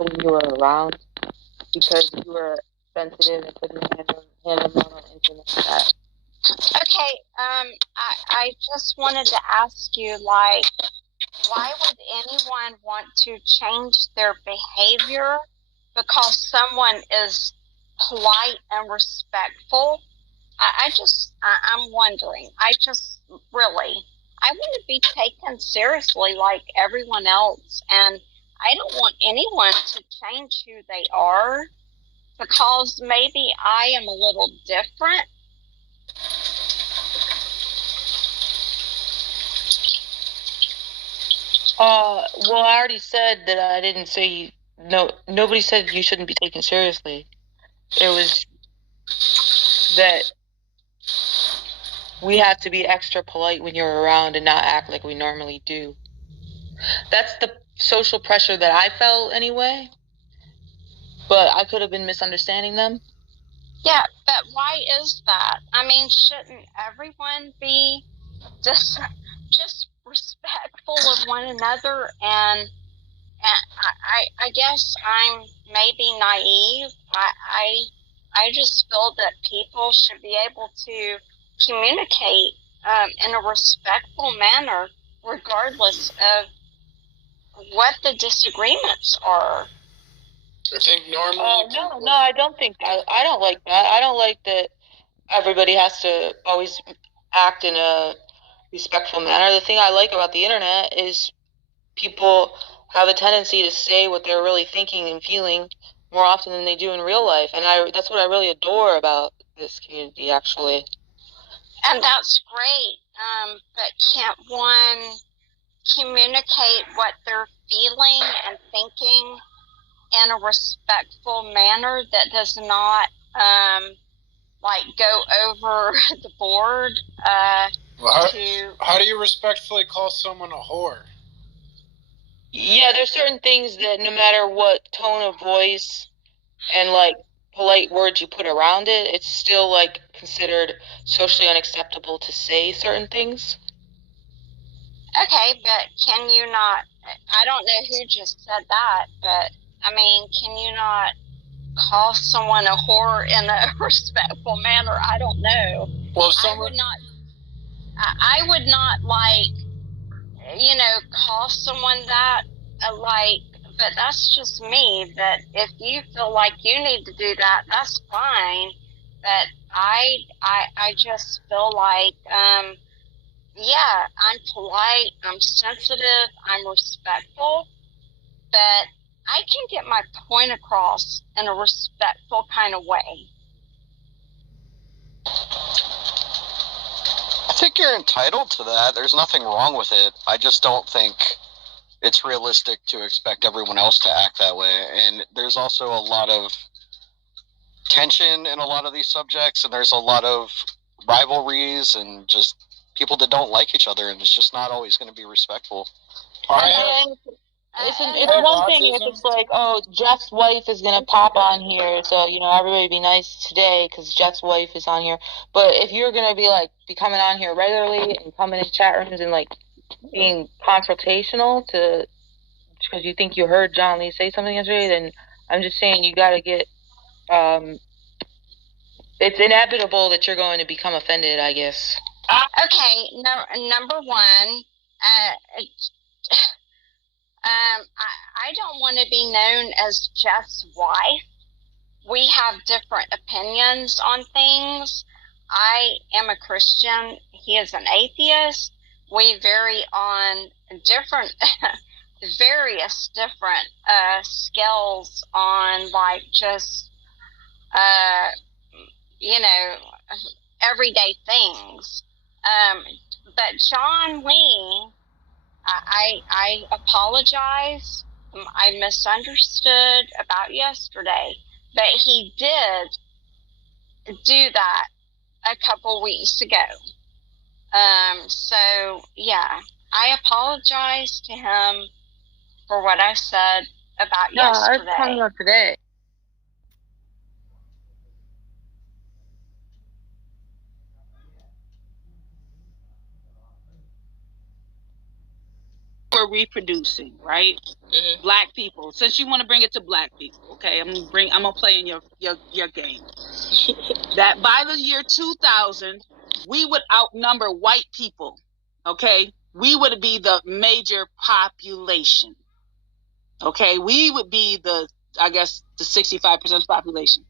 when you were around because you were sensitive and couldn't handle them on internet chat? Okay, I just wanted to ask you, like, why would anyone want to change their behavior because someone is polite and respectful? I'm wondering. I want to be taken seriously like everyone else, and I don't want anyone to change who they are because maybe I am a little different. Well, I already said that I didn't say no. Nobody said you shouldn't be taken seriously. It was that we have to be extra polite when you're around and not act like we normally do. That's the social pressure that I felt anyway. But I could have been misunderstanding them. Yeah, but why is that? I mean, shouldn't everyone be just respectful of one another? And I guess I'm maybe naive. I just feel that people should be able to communicate in a respectful manner, regardless of what the disagreements are. I think normally. No, I don't think that. I don't like that. I don't like that everybody has to always act in a respectful manner. The thing I like about the internet is people have a tendency to say what they're really thinking and feeling more often than they do in real life, and that's what I really adore about this community, actually. And that's great, but can't one communicate what they're feeling and thinking in a respectful manner that does not like go over the board? How do you respectfully call someone a whore? Yeah, there's certain things that no matter what tone of voice and like polite words you put around it, it's still like considered socially unacceptable to say certain things. Okay, but can you not? I don't know who just said that, but I mean, can you not call someone a whore in a respectful manner? I don't know. Well, I would not like, call someone that, but that's just me. That if you feel like you need to do that, that's fine. But I just feel like, yeah, I'm polite, I'm sensitive, I'm respectful, but I can get my point across in a respectful kind of way. I think you're entitled to that. There's nothing wrong with it. I just don't think it's realistic to expect everyone else to act that way. And there's also a lot of tension in a lot of these subjects, and there's a lot of rivalries and just people that don't like each other, and it's just not always going to be respectful. It's one thing if it's like, oh, Jeff's wife is going to pop on here, so, everybody be nice today because Jeff's wife is on here. But if you're going to be coming on here regularly and coming in chat rooms and, being confrontational because you think you heard John Lee say something yesterday, then I'm just saying you got to get, it's inevitable that you're going to become offended, I guess. Okay, number one, I don't want to be known as Jeff's wife. We have different opinions on things. I am a Christian. He is an atheist. We vary on various different scales on everyday things. But John Lee, I apologize. I misunderstood about yesterday, but he did do that a couple weeks ago. So yeah, I apologize to him for what I said about yesterday. I was talking about today. are reproducing, right? Mm-hmm. Black people. Since you want to bring it to black people, okay, I'm gonna play in your game. That by the year 2000, we would outnumber white people. Okay, we would be the major population. Okay, we would be the 65% population.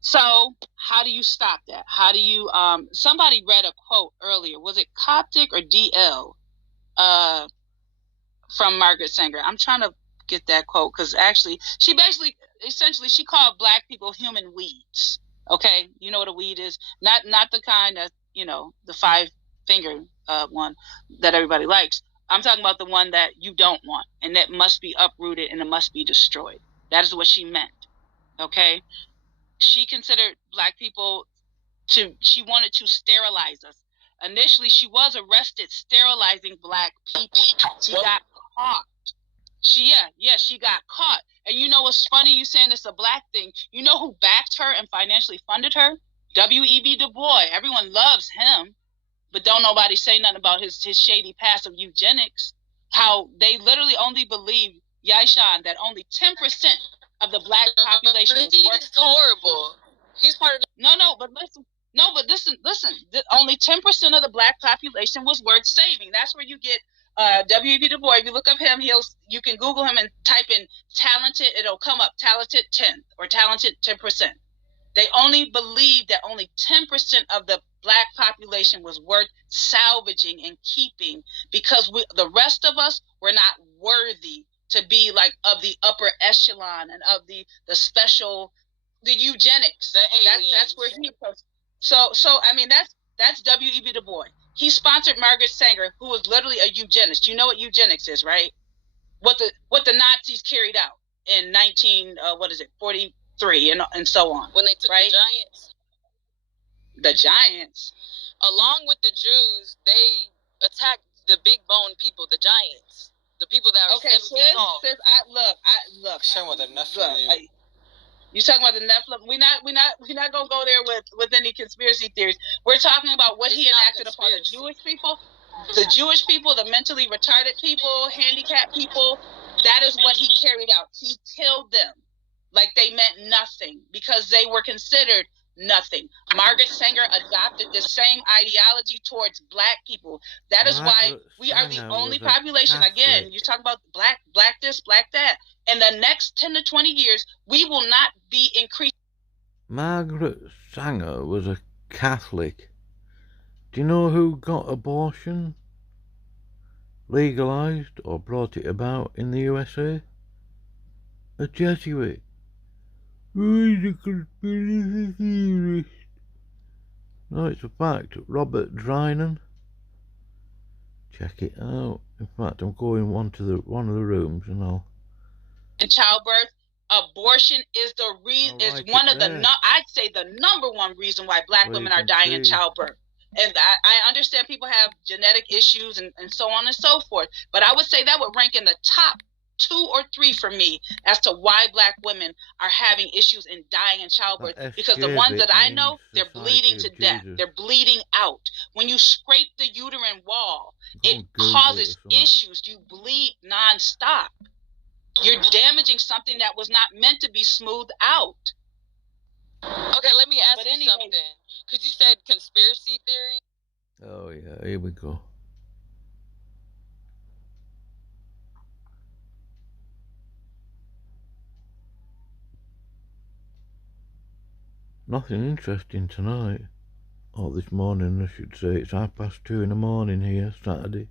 So how do you stop that? How do you somebody read a quote earlier, was it Coptic or DL from Margaret Sanger? I'm trying to get that quote, because actually she essentially she called black people human weeds. Okay, you know what a weed is? Not the kind that, the 5-finger one that everybody likes. I'm talking about the one that you don't want, and that must be uprooted and it must be destroyed. That is what she meant. Okay, she considered black people she wanted to sterilize us. Initially, she was arrested sterilizing black people. She got caught. She got caught. And you know what's funny? You saying it's a black thing. You know who backed her and financially funded her? W.E.B. Du Bois. Everyone loves him, but don't nobody say nothing about his shady past of eugenics. How they literally only believe, Yaishan, that only 10% of the black population was He's horrible. He's part of the... Listen. Only 10% of the black population was worth saving. That's where you get W.E.B. Du Bois. If you look up him, you can Google him and type in talented. It'll come up talented 10 or talented 10%. They only believed that only 10% of the black population was worth salvaging and keeping, because the rest of us were not worthy to be like of the upper echelon and of the special, the eugenics. That's where he approached. So I mean that's W.E.B. Du Bois. He sponsored Margaret Sanger, who was literally a eugenist. You know what eugenics is, right? What the Nazis carried out in 43 and so on. When they took right? the Giants. The Giants. Along with the Jews, they attacked the big bone people, the Giants. The people that are 7 feet tall. Look. Same with the Nephilim. You talking about the Nephilim? We're not gonna go there with any conspiracy theories. We're talking about what he enacted upon the Jewish people. The Jewish people, the mentally retarded people, handicapped people. That is what he carried out. He killed them like they meant nothing, because they were considered nothing. Margaret Sanger adopted the same ideology towards black people. That is why we are the only population. Again, you talk about black this, black that. In the next 10 to 20 years, we will not be increasing. Margaret Sanger was a Catholic. Do you know who got abortion legalized or brought it about in the USA? A Jesuit. Who is a conspiracy theorist? No, it's a fact. Robert Drinan. Check it out. In fact, I'm going one of the rooms and I'll. In childbirth, abortion is one of the I'd say the number one reason why black women are dying in childbirth. And I understand people have genetic issues and so on and so forth, but I would say that would rank in the top 2 or 3 for me as to why black women are having issues and dying in childbirth. Because the ones that I know, they're bleeding to death. They're bleeding out. When you scrape the uterine wall, it causes issues. You bleed nonstop. You're damaging something that was not meant to be smoothed out. Okay, let me ask you something. Because you said conspiracy theory. Oh, yeah, here we go. Nothing interesting tonight. Or this morning, I should say. It's 2:30 in the morning here, Saturday.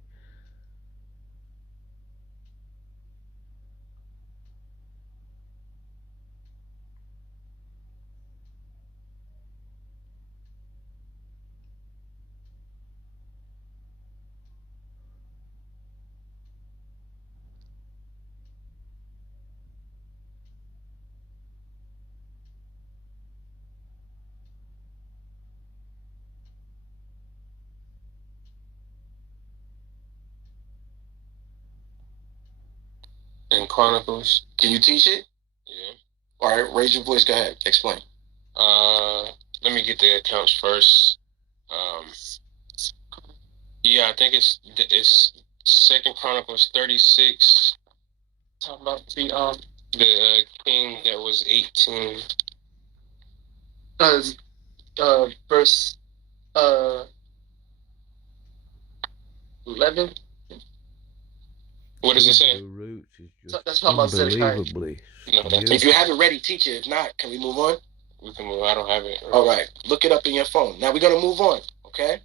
In Chronicles. Can you teach it? Yeah. All right, raise your voice. Go ahead. Explain. Let me get the accounts first. Yeah, I think it's Second Chronicles 36. Talk about the king that was 18. Verse 11. What does it say? Hebrew roots is just That's talking about Zedekiah. unbelievably No, that's If you have it ready, teach it. If not, can we move on? we can move. I don't have it. All right. Look it up in your phone. Now we're going to move on, okay?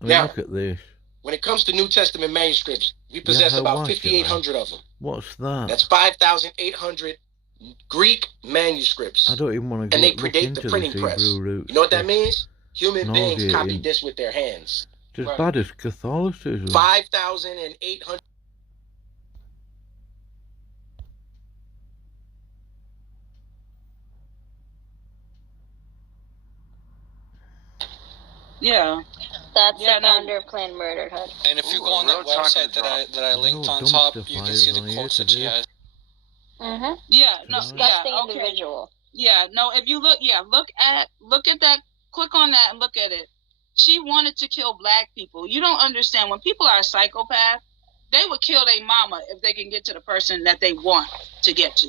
I mean, Now- look at this. When it comes to New Testament manuscripts, we possess about 5,800 of them. What's that? That's 5,800 Greek manuscripts. I don't even want to And they look predate into the printing this press. Hebrew roots. You know what that means? Human beings Nauseating. copied this with their hands. It's as Right. bad as Catholicism. 5,800. Yeah. That's Yeah, the no. founder of Planned Murder, huh? And if you Ooh, go on a that real website chocolate that I linked know on what top, dumpster you can fire see is the on quotes here that she today? has. Mm-hmm. Yeah. No. Right. Yeah. Disgusting Okay. individual. Yeah. No. If you look at that. Click on that and look at it. She wanted to kill black people. You don't understand. When people are a psychopath, they would kill their mama if they can get to the person that they want to get to.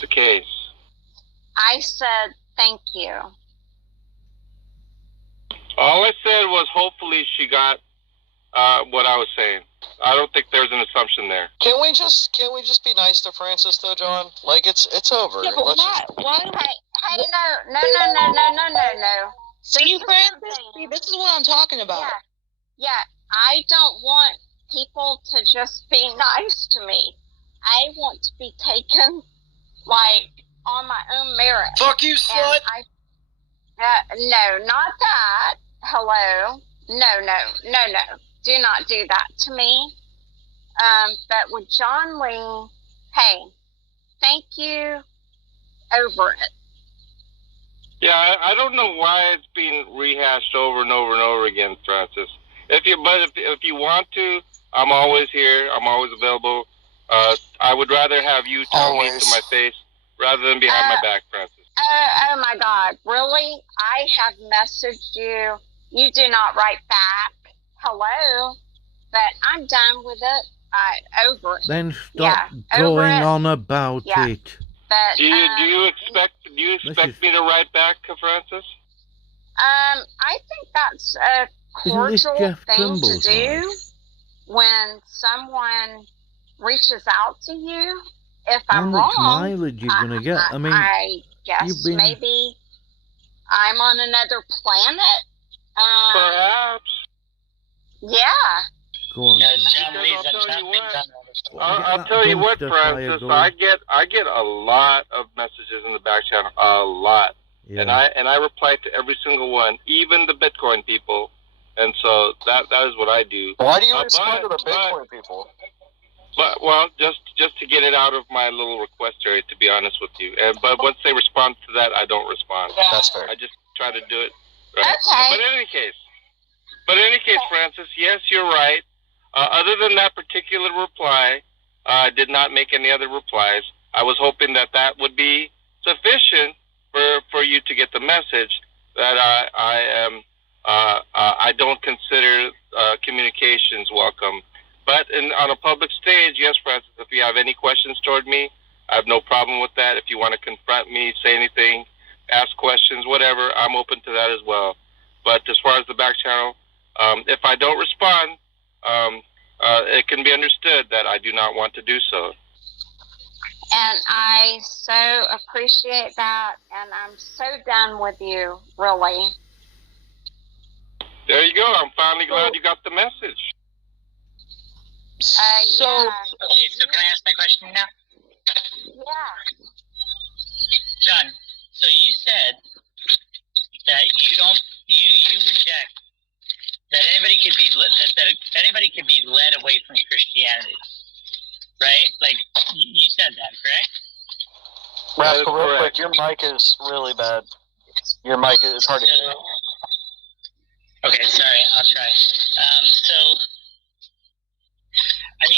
The case. I said thank you. All I said was hopefully she got what I was saying. I don't think there's an assumption there. Can we just be nice to Francis though, John? Like it's over. Yeah, but Let's why? Hey, no. See, Francis? See, this is what I'm talking about. Yeah, I don't want people to just be nice to me. I want to be taken, like, on my own merit. Fuck you, slut! No, not that. Hello. No. Do not do that to me. But with John Lee, hey, thank you. Over it. Yeah, I don't know why it's being rehashed over and over and over again, Francis. If you want to, I'm always here. I'm always available. I would rather have you tell me to my face rather than behind my back, Francis. Oh my God, really? I have messaged you. You do not write back. Hello, but I'm done with it. Over it. Then stop over going it. on about Yeah. it. But Do you expect me to write back, Francis? I think that's a Isn't this cordial Jeff thing to Trimble's do wife? when someone reaches out to you. If How I'm much wrong, mileage you gonna get? I mean, I guess you've been- maybe I'm on another planet. Perhaps. Yeah. go on. I'll tell you what, Francis. I get a lot of messages in the back channel, a lot, Yeah. and I reply to every single one, even the Bitcoin people, and so that is what I do. Why do you respond to the Bitcoin people? But well, just to get it out of my little request area, to be honest with you. But once they respond to that, I don't respond. That's fair. I just try to do it. Right? Okay. But in any case, Francis, yes, you're right. Other than that particular reply, I did not make any other replies. I was hoping that would be sufficient for you to get the message that I don't consider communications welcome. But on a public stage, yes, Francis, if you have any questions toward me, I have no problem with that. If you want to confront me, say anything, ask questions, whatever, I'm open to that as well. But as far as the back channel, if I don't respond, it can be understood that I do not want to do so. And I so appreciate that, and I'm so done with you, really. There you go. I'm finally glad you got the message. Yeah. Okay, so can I ask my question now? Yeah. John, so you said that you reject that anybody could be led away from Christianity, right? Like you said that, correct? Rascal, real quick, your mic is really bad. Your mic is hard to hear. Okay, sorry, I'll try.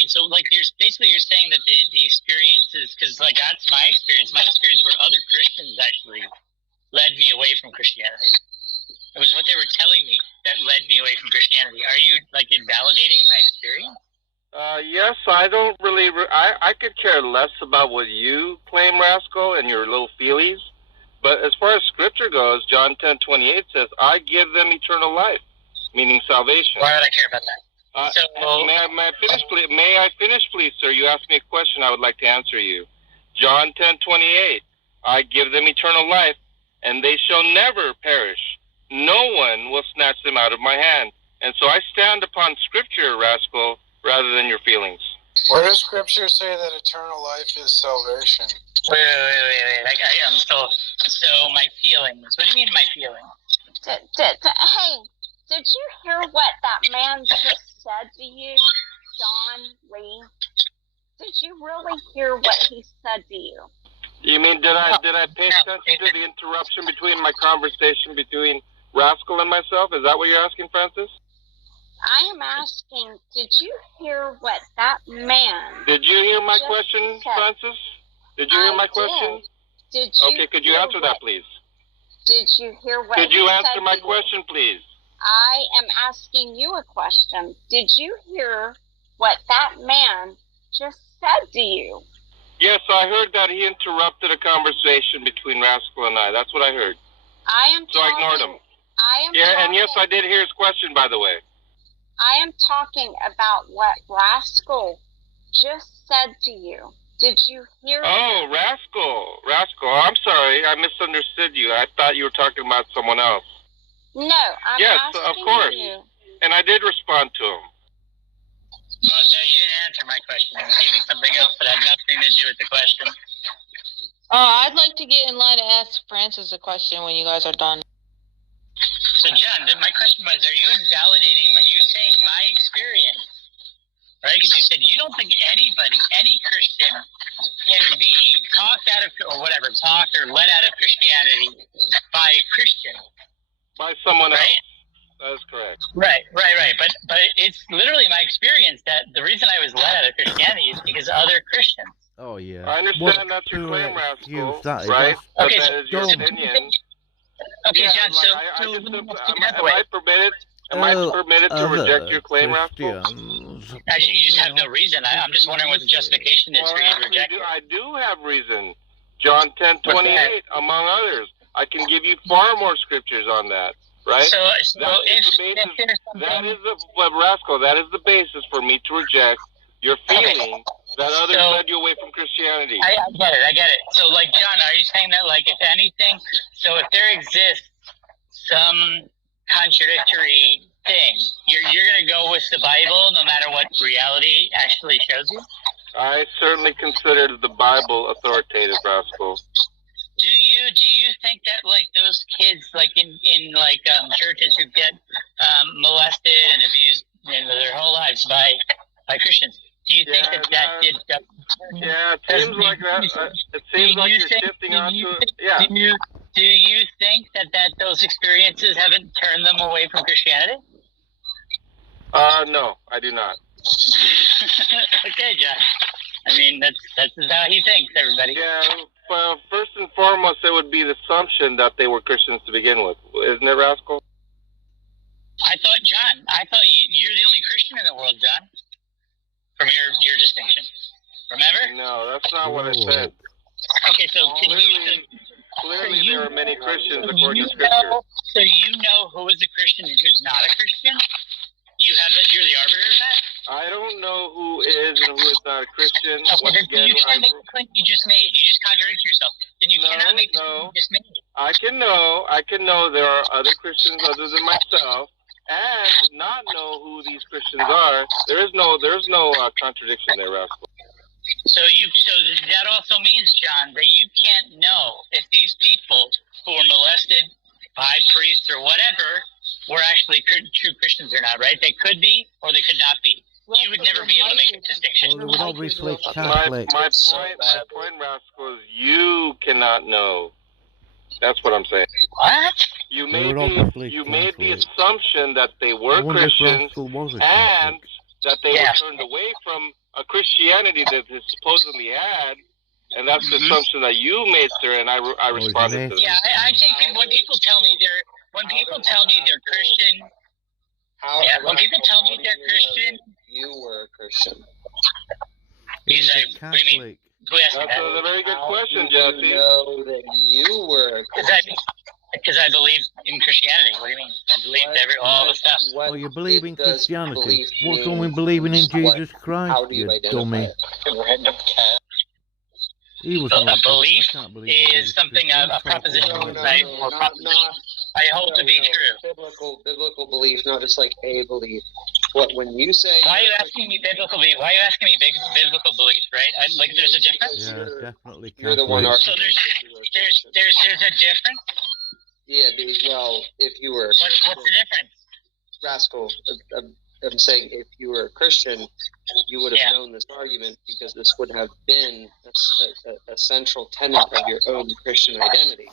So like you're saying that the experiences, because like that's my experience. My experience were other Christians actually led me away from Christianity. It was what they were telling me that led me away from Christianity. Are you like invalidating my experience? Yes, I don't really. I could care less about what you claim, Rascal, and your little feelies. But as far as Scripture goes, John 10:28 says, "I give them eternal life," meaning salvation. Why would I care about that? May I finish, please? May I finish, please, sir? You asked me a question. I would like to answer you. John 10:28. I give them eternal life, and they shall never perish. No one will snatch them out of my hand. And so I stand upon Scripture, Rascal, rather than your feelings. Where does Scripture say that eternal life is salvation? Wait. I am so my feelings. What do you mean my feelings? Hey, did you hear what that man just said to you, John Lee? Did you really hear what he said to you? You mean did I pay attention to the interruption between my conversation between Rascal and myself? Is that what you're asking, Francis? I am asking, did you hear what that man? Did you hear my question, Francis? Did you hear my question? Did you? Okay, could you answer that, please? Did you hear what? Could you answer my question, please? I am asking you a question. Did you hear what that man just said to you? Yes, I heard that he interrupted a conversation between Rascal and I. That's what I heard. I ignored him. And yes, I did hear his question, by the way. I am talking about what Rascal just said to you. Did you hear? Oh, Rascal. I'm sorry. I misunderstood you. I thought you were talking about someone else. No, I'm asking of course. you. And I did respond to him. Oh, no, you didn't answer my question. You gave me something else that had nothing to do with the question. I'd like to get in line to ask Francis a question when you guys are done. So, John, my question was, are you invalidating what you're saying, my experience? Right? Because you said you don't think anybody, any Christian, can be talked or led out of Christianity by a Christian. By someone else. That is correct. Right. But it's literally my experience that the reason I was led out of Christianity is because of other Christians. Oh, yeah. I understand that's your claim, Rascal, right? Okay, that is your opinion. Okay, John, am I permitted to reject your claim, Rascal? Actually, you just have no reason. I'm just wondering what the justification is for you to reject it. I do have reason. John 10:28, among others. I can give you far more scriptures on that, right? That is the basis for me to reject your feeling that others led you away from Christianity. I get it. So, like, John, are you saying that, like, if anything, so if there exists some contradictory thing, you're going to go with the Bible no matter what reality actually shows you? I certainly consider the Bible authoritative, Rascal. Do you think that, like, those kids, like, in churches who get molested and abused their whole lives by Christians, do you think that did? Yeah, it seems like that. It seems like you're shifting onto it. Yeah. Do you think that those experiences haven't turned them away from Christianity? No, I do not. Okay, John. I mean, that's how he thinks, everybody. Yeah, well, first and foremost, it would be the assumption that they were Christians to begin with. Isn't it, Rascal? I thought you're the only Christian in the world, John. From your distinction. Remember? No, that's not what I said. Okay, so clearly there are many Christians according to Scripture. So you know who is a Christian and who's not a Christian? You're the arbiter of that? I don't know who is and who is not a Christian. Okay, then you can't make the claim you just made. You just contradicted yourself. Then you cannot make the claim you just made. I can know there are other Christians other than myself, and not know who these Christians are. There's no contradiction there, Rascal. So that also means, John, that you can't know if these people who were molested by priests or whatever were actually true Christians or not, right? They could be or they could not be. You would never be able to make a distinction. Well, they would obviously Catholic. My point, Rascal, is you cannot know. That's what I'm saying. What? You made the assumption that they were Christians and that they were turned away from a Christianity that they supposedly had, And that's the assumption that you made, sir, and I responded to that. Yeah, I take it when people tell me they're Christian. When people tell me they're Christian, you were a Christian. He's a Catholic. That's a very good question, Jesse. Know that you were a Christian. Because I believe in Christianity. What do you mean? I believe all the stuff. Oh, you believe in Christianity? What's wrong with believing in Jesus Christ, How do you dummy? Random cat. He was A belief is something, a proposition, I hope to be true. Biblical belief, not just like a belief. When you say... Why are you asking me biblical belief? Why are you asking me biblical belief, right? Like, there's a difference? Yeah, definitely. You're the one So there's a difference? Yeah, well, if you were... What's the difference? Rascal, I'm saying if you were a Christian, you would have known this argument because this would have been a central tenet of your own Christian identity.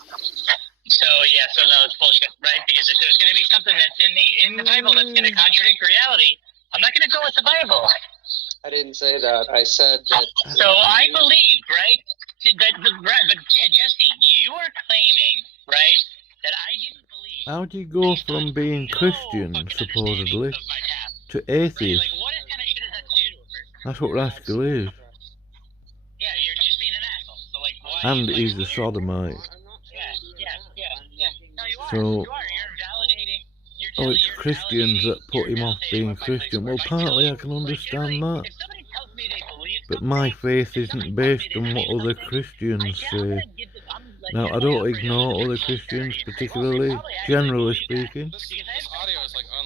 So no, it's bullshit, right? Because if there's going to be something that's in the Bible that's going to contradict reality, I'm not going to go with the Bible. I didn't say that. I said that... So I believe, right? But Jesse, you are claiming, right, that I didn't believe... How do you go from being Christian, supposedly, to atheist? That's what Rascal is. Yeah, you're just being an asshole. So, like, why... And he's a sodomite. No, so, it's Christians that put him off being Christian. Well, partly I can understand that. But my faith isn't based on what other Christians say. Now, I don't ignore other Christians particularly, generally speaking,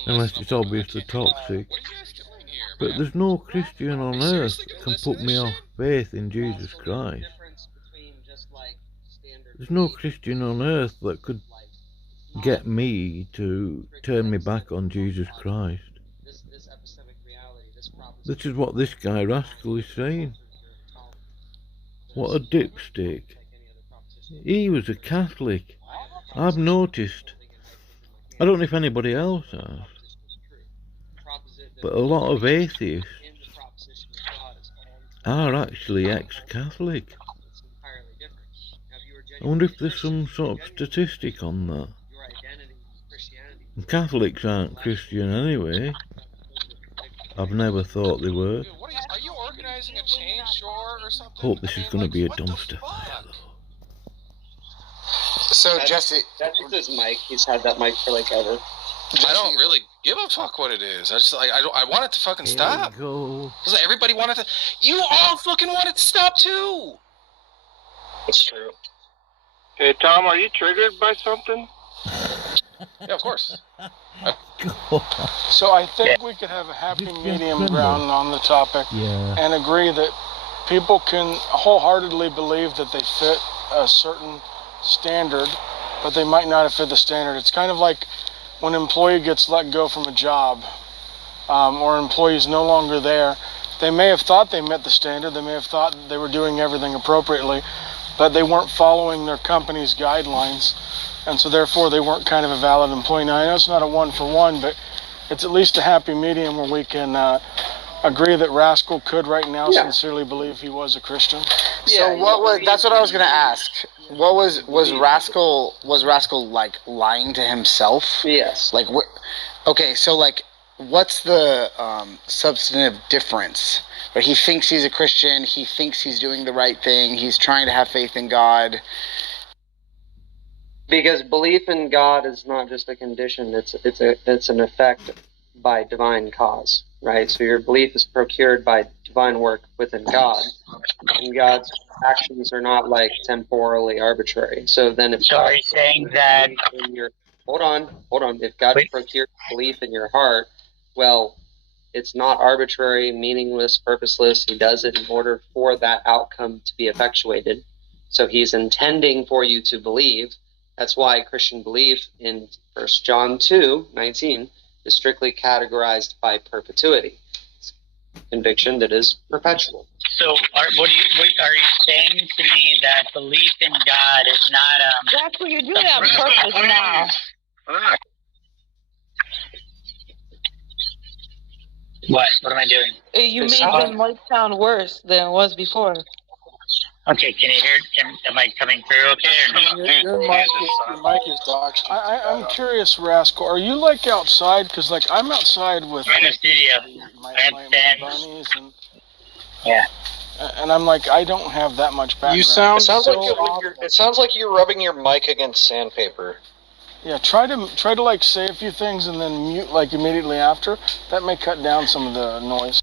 unless it's obviously toxic. But there's no Christian on earth that can put me off faith in Jesus Christ. There's no Christian on earth that could get me to turn me back on Jesus Christ. This is what this guy Rascal is saying. What a dipstick. He was a Catholic. I've noticed. I don't know if anybody else has. But a lot of atheists are actually ex-Catholic. I wonder if there's some sort of statistic on that. And Catholics aren't Christian anyway. I've never thought they were. Are you organizing a chain shore or something? Hope this is going to be a dumpster fire, though. So Jesse, that's his mic. He's had that mic for like ever. I don't really give a fuck what it is. I just I want it to fucking stop. Because everybody wanted to. You all fucking want it to stop too. It's true. Hey Tom, are you triggered by something? Yeah, of course. So I think we could have a happy medium ground on the topic and agree that people can wholeheartedly believe that they fit a certain standard, but they might not have fit the standard. It's kind of like when an employee gets let go from a job, or an employee is no longer there. They may have thought they met the standard, they may have thought they were doing everything appropriately, but they weren't following their company's guidelines, and so therefore they weren't kind of a valid employee. Now I know it's not a one-for-one, but it's at least a happy medium where we can agree that Rascal could right now sincerely believe he was a Christian. So that's what I was gonna ask. What was Rascal like lying to himself? Yes. Like okay, so like what's the substantive difference? But he thinks he's a Christian, he thinks he's doing the right thing, he's trying to have faith in God. Because belief in God is not just a condition, it's an effect by divine cause, right? So your belief is procured by divine work within God, and God's actions are not like temporally arbitrary. So then if so are you saying that hold on, if God procured belief in your heart, well, it's not arbitrary, meaningless, purposeless. He does it in order for that outcome to be effectuated. So he's intending for you to believe. That's why Christian belief in 1 John 2:19 is strictly categorized by perpetuity. It's conviction that is perpetual. So are you saying to me that belief in God is not That's what you're doing on purpose now. What am I doing? You made the mic sound worse than it was before. Okay, can you hear? Am I coming through okay or no? Your mic is docked. I'm curious, Rascal. Are you like outside? Because like I'm outside with I'm in the studio. my bunnies and yeah. And I'm like, I don't have that much background. It sounds like you're rubbing your mic against sandpaper. Yeah, try to like say a few things and then mute like immediately after. That may cut down some of the noise.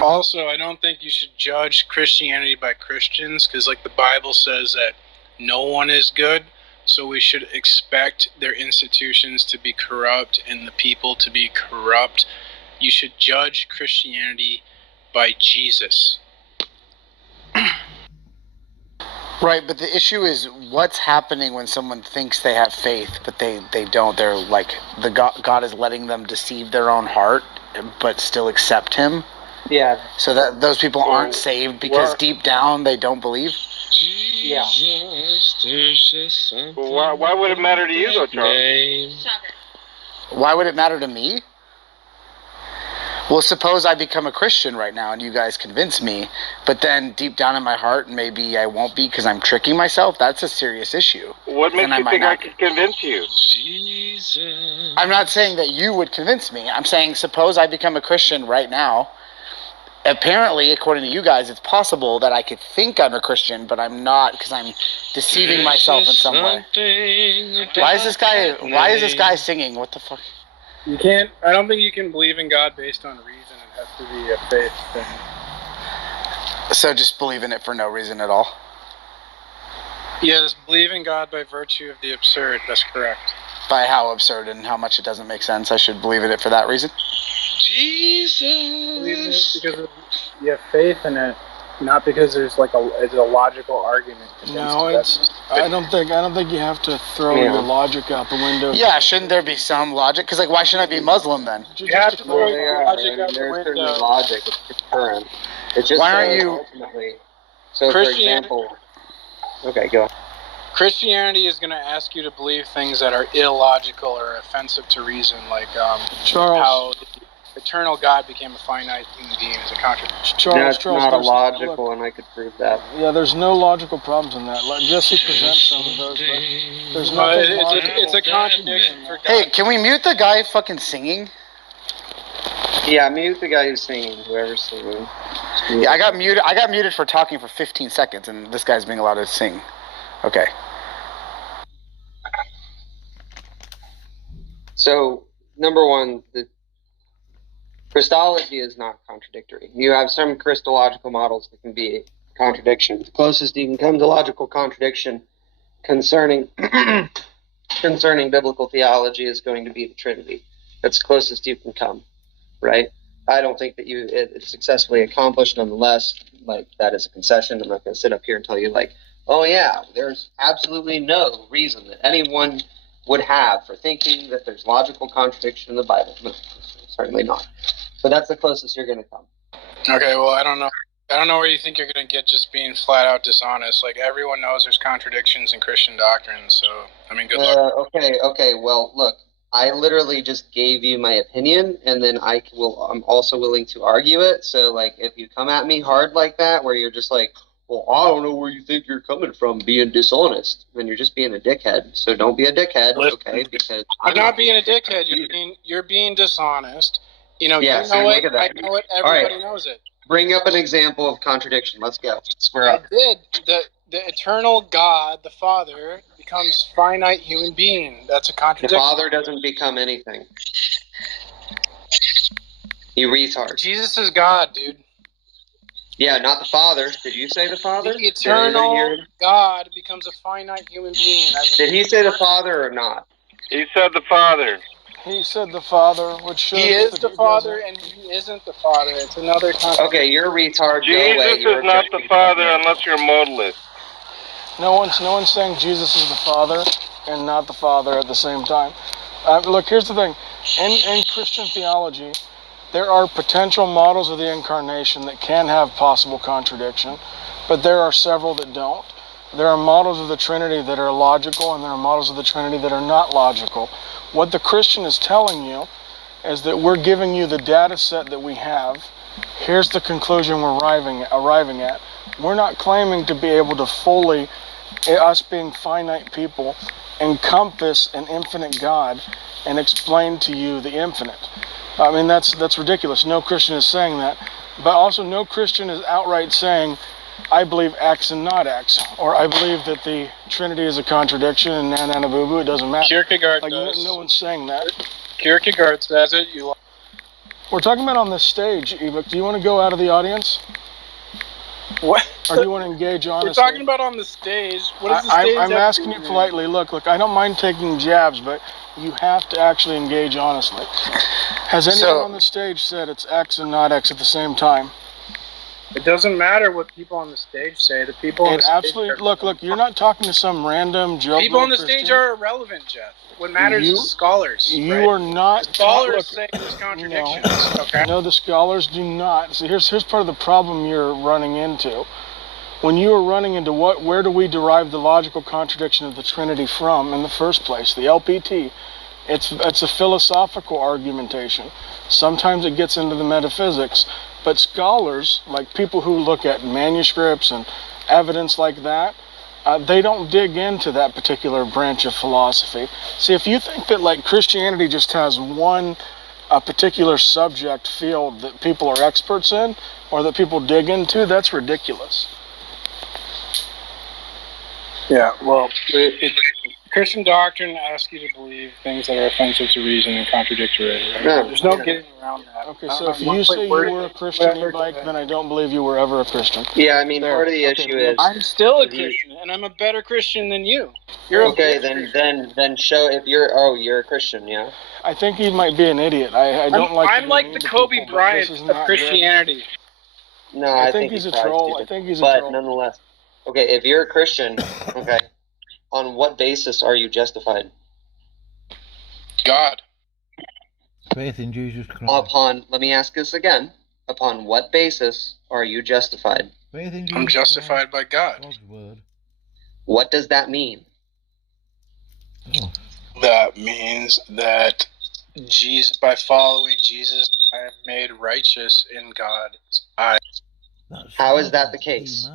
Also, I don't think you should judge Christianity by Christians, because like the Bible says that no one is good, so we should expect their institutions to be corrupt and the people to be corrupt. You should judge Christianity by Jesus. Right, but the issue is what's happening when someone thinks they have faith, but they don't. They're like, God is letting them deceive their own heart, but still accept Him. Yeah. So that those people aren't saved because deep down they don't believe. Yeah. Well, why would it matter to you, though, Charles? Why would it matter to me? Well, suppose I become a Christian right now and you guys convince me, but then deep down in my heart, maybe I won't be because I'm tricking myself. That's a serious issue. What makes you think I could convince you? I'm not saying that you would convince me. I'm saying suppose I become a Christian right now. Apparently, according to you guys, it's possible that I could think I'm a Christian, but I'm not because I'm deceiving myself in some way. Why is this guy singing? What the fuck? You can't. I don't think you can believe in God based on reason. It has to be a faith thing. So just believe in it for no reason at all? Yeah, just believe in God by virtue of the absurd. That's correct. By how absurd and how much it doesn't make sense? I should believe in it for that reason? Jesus. Believe in it because you have faith in it, not because there's like it's a logical argument. No, I don't think you have to throw your logic out the window. Yeah, shouldn't there be some logic? Because like, why shouldn't I be Muslim then? You have to throw your logic out the window. There's certain logic. It's current. It's just why aren't you? Ultimately. So, for example, okay, go. Christianity is going to ask you to believe things that are illogical or offensive to reason, like how the eternal God became a finite human being is a contradiction. That's not illogical, and I could prove that. Yeah, there's no logical problems in that. Let Jesse present some of those, but there's nothing it's a contradiction. Hey, can we mute the guy fucking singing? Yeah, mute the guy who's singing, whoever's singing. Yeah, I got muted for talking for 15 seconds, and this guy's being allowed to sing. Okay. So, number one, the Christology is not contradictory. You have some Christological models that can be contradictions. The closest you can come to logical contradiction concerning biblical theology is going to be the Trinity. That's the closest you can come, right? I don't think that it's successfully accomplished. Nonetheless, like, that is a concession. I'm not going to sit up here and tell you, like, oh yeah, there's absolutely no reason that anyone would have for thinking that there's logical contradiction in the Bible. No, certainly not. But that's the closest you're going to come. Okay, well, I don't know. I don't know where you think you're going to get just being flat out dishonest. Like, everyone knows there's contradictions in Christian doctrine, so, I mean, good luck. Okay, well, look, I literally just gave you my opinion, and then I'm also willing to argue it. So, like, if you come at me hard like that, where you're just like, well, I don't know where you think you're coming from being dishonest, then you're just being a dickhead. So don't be a dickhead, okay? Because I'm not being a dickhead. You're being dishonest. You know, yeah, you know it. I know it. Everybody knows it. Bring up an example of contradiction. Let's go. Square up. I did. The eternal God, the Father, becomes finite human being. That's a contradiction. The Father doesn't become anything. You retard. Jesus is God, dude. Yeah, not the Father. Did you say the Father? The eternal God becomes a finite human being. Did he say the Father or not? He said the Father. He said the Father, which shows he is the Father, and he isn't the Father. It's another contradiction. Okay, you're a retard. Jesus is not the Father unless you're a modalist. No one's saying Jesus is the Father and not the Father at the same time. Look, here's the thing. In Christian theology, there are potential models of the incarnation that can have possible contradiction, but there are several that don't. There are models of the Trinity that are logical, and there are models of the Trinity that are not logical. What the Christian is telling you is that we're giving you the data set that we have. Here's the conclusion we're arriving at. We're not claiming to be able to fully, us being finite people, encompass an infinite God and explain to you the infinite. I mean, that's ridiculous. No Christian is saying that. But also no Christian is outright saying, I believe X and not X. Or I believe that the Trinity is a contradiction and na boo boo, it doesn't matter. Kierkegaard like, does. No one's saying that. Kierkegaard says it. We're talking about on this stage, Evik. Do you want to go out of the audience? What? Or do you want to engage honestly? We're talking about on the stage. What is the stage? I'm asking you politely. Look, I don't mind taking jabs, but you have to actually engage honestly. Has anyone on the stage said it's X and not X at the same time? It doesn't matter what people on the stage say. The people on the stage look, you're not talking to some random joke. People on the stage are irrelevant, Jeff. What matters is scholars. You are not. Scholars say there's contradictions. Okay. No, the scholars do not. So here's part of the problem you're running into. When you are running into where do we derive the logical contradiction of the Trinity from in the first place? The LPT. It's a philosophical argumentation. Sometimes it gets into the metaphysics, but scholars, like people who look at manuscripts and evidence like that, they don't dig into that particular branch of philosophy. See, if you think that like Christianity just has one particular subject field that people are experts in or that people dig into, that's ridiculous. Yeah, well, Christian doctrine asks you to believe things that are offensive to reason and contradictory. Right? No. There's no getting around that. Okay, so if you say you were a Christian, then I don't believe you were ever a Christian. Yeah, I mean, part of the issue is I'm still a Christian, and I'm a better Christian than you. You're okay. Then show if you're a Christian, yeah. I think he might be an idiot. I don't like. I'm like the Kobe Bryant of Christianity. No, I think he's a troll. I think he's a troll. But nonetheless, okay, if you're a Christian, okay, on what basis are you justified? God. Faith in Jesus Christ. Let me ask this again. Upon what basis are you justified? Faith in Jesus I'm justified by God. God's word. What does that mean? Oh. That means that by following Jesus, I am made righteous in God's eyes. How is that the case?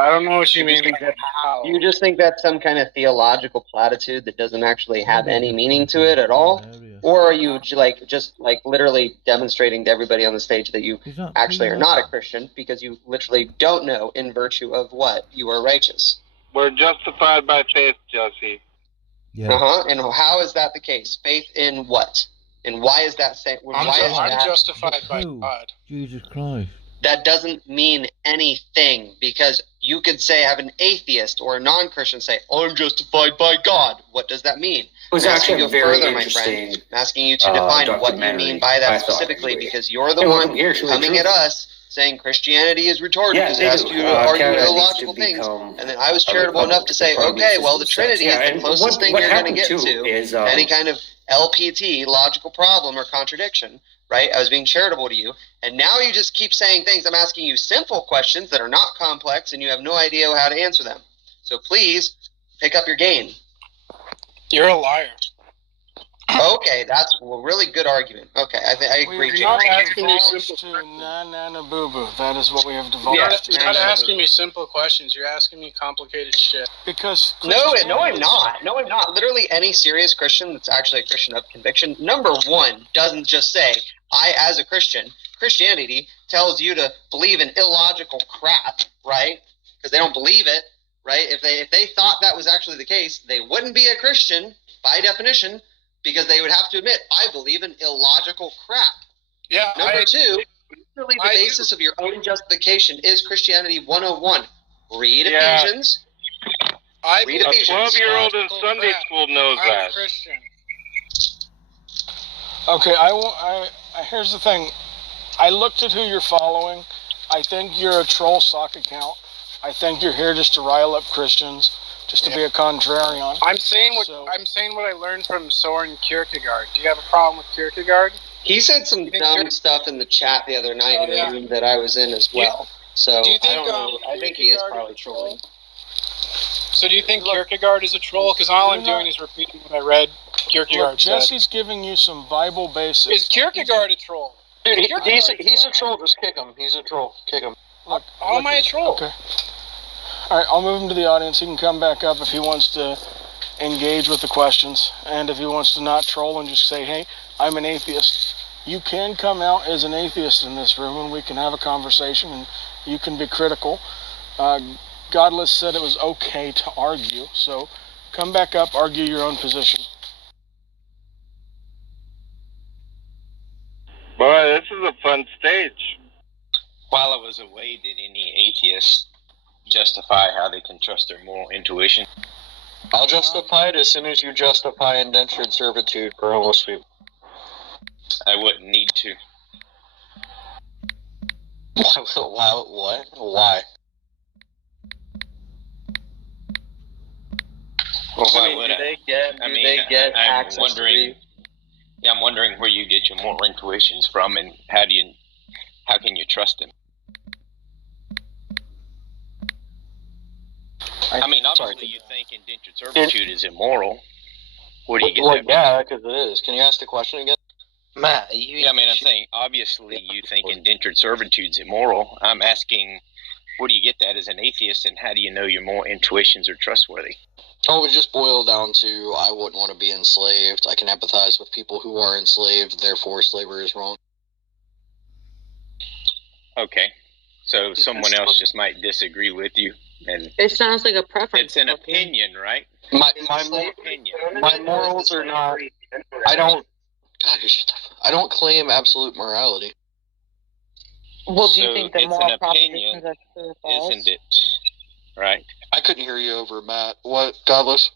I don't know what you mean by how. You just think that's some kind of theological platitude that doesn't actually have any meaning to it at all? Or are you just literally demonstrating to everybody on the stage that you actually are not a Christian because you literally don't know in virtue of what you are righteous? We're justified by faith, Jesse. Yeah. And how is that the case? Faith in what? And why is that saying? I'm justified by God. Jesus Christ. That doesn't mean anything because you could say, have an atheist or a non-Christian say, I'm justified by God. What does that mean? It was actually a very my friend. I'm asking you to define what you mean by that specifically because you're the one coming at us saying Christianity is retarded because it asks you to argue illogical things. And then I was charitable enough to say, okay, well, the Trinity is the closest thing you're going to get to any kind of LPT, logical problem or contradiction. Right? I was being charitable to you. And now you just keep saying things. I'm asking you simple questions that are not complex, and you have no idea how to answer them. So please, pick up your game. You're a liar. Okay, that's a really good argument. Okay, I agree. We're not asking you boo-boo. That is what we have devolved. Yeah, you're not asking me simple questions. You're asking me complicated shit. Because No, I'm not. No, I'm not. Literally any serious Christian that's actually a Christian of conviction, number one, doesn't just say, I, as a Christian, Christianity tells you to believe in illogical crap, right? Because they don't believe it, right? If they thought that was actually the case, they wouldn't be a Christian by definition because they would have to admit, I believe in illogical crap. Yeah. Number two, literally the basis of your own justification is Christianity 101. Read Ephesians. Read Ephesians. A 12-year-old in Sunday school knows that. Christian. Okay, here's the thing. I looked at who you're following. I think you're a troll sock account. I think you're here just to rile up Christians, just to be a contrarian. I'm saying what I learned from Soren Kierkegaard. Do you have a problem with Kierkegaard? He said some dumb stuff in the chat the other night in a room that I was in as well. So do you think, I don't know. I think he is probably trolling. So do you think Kierkegaard is a troll? Because all I'm doing is repeating what I read Kierkegaard Look, Jesse's giving you some Bible basis. Is Kierkegaard a troll? Dude, he's a troll. Just kick him. He's a troll. Kick him. Look, How am I a troll? Okay. All right, I'll move him to the audience. He can come back up if he wants to engage with the questions, and if he wants to not troll and just say, "Hey, I'm an atheist." You can come out as an atheist in this room, and we can have a conversation, and you can be critical. Godless said it was okay to argue, so come back up, argue your own position. Boy, this is a fun stage. While I was away, did any atheists justify how they can trust their moral intuition? I'll justify it as soon as you justify indentured servitude for homeless people. I wouldn't need to. What? Why? Well, why I mean, would do I? they get I'm access wondering. Yeah, I'm wondering where you get your moral intuitions from, and how can you trust them? I mean, obviously, you think indentured servitude is immoral. Where do you get that from? Yeah, because it is. Can you ask the question again? Matt, I'm saying, obviously, you think indentured servitude's immoral. I'm asking, where do you get that as an atheist, and how do you know your moral intuitions are trustworthy? Oh, it just boiled down to I wouldn't want to be enslaved. I can empathize with people who are enslaved, therefore slavery is wrong. Okay. So someone else just might disagree with you. And It sounds like a preference. it's an opinion, right? My opinion. my morals are not. I don't. God, I don't claim absolute morality. Well, do you So think the it's moral an opinion, propositions are true or false? isn't it? Right. I couldn't hear you over Matt. What, Godless?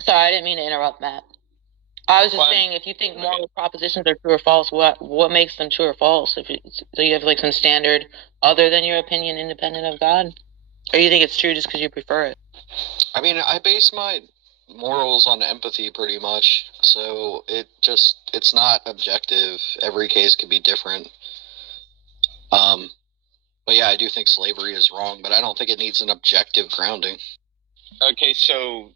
Sorry, I didn't mean to interrupt, Matt. I was just saying, if you think moral propositions are true or false, what makes them true or false? So you have like some standard other than your opinion, independent of God, or you think it's true just because you prefer it? I mean, I base my morals on empathy pretty much, so it's not objective. Every case could be different. But yeah, I do think slavery is wrong, but I don't think it needs an objective grounding. Okay, so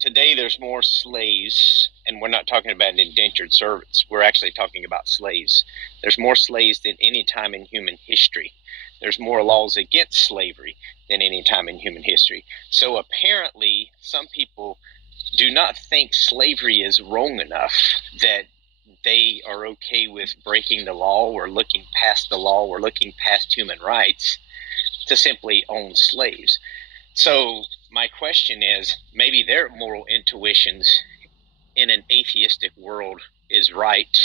today there's more slaves, and we're not talking about indentured servants. We're actually talking about slaves. There's more slaves than any time in human history. There's more laws against slavery than any time in human history. So apparently, some people do not think slavery is wrong enough that they are okay with breaking the law or looking past the law or looking past human rights to simply own slaves. So my question is, maybe their moral intuitions in an atheistic world is right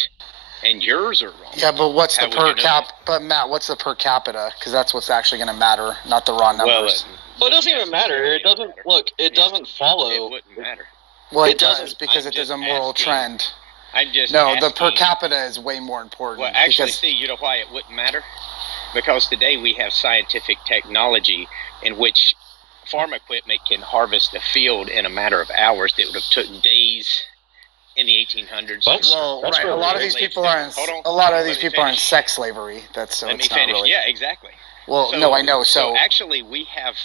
and yours are wrong. Yeah, but what's How the would you per know cap? But Matt, what's the per capita? Because that's what's actually going to matter, not the raw numbers. Well, it doesn't even matter. It doesn't look. It doesn't follow. It wouldn't matter. Well, It it does doesn't- because it is a moral asking. trend. I'm just No, the per asking- capita is way more important. Well, actually, because see, you know why it wouldn't matter? Because today we have scientific technology in which farm equipment can harvest a field in a matter of hours that would have took days in the 1800s. well, right, a lot of these people are in sex slavery. That's so Let me it's not finish. really. Yeah, exactly. Well, no, I know. So, actually, we have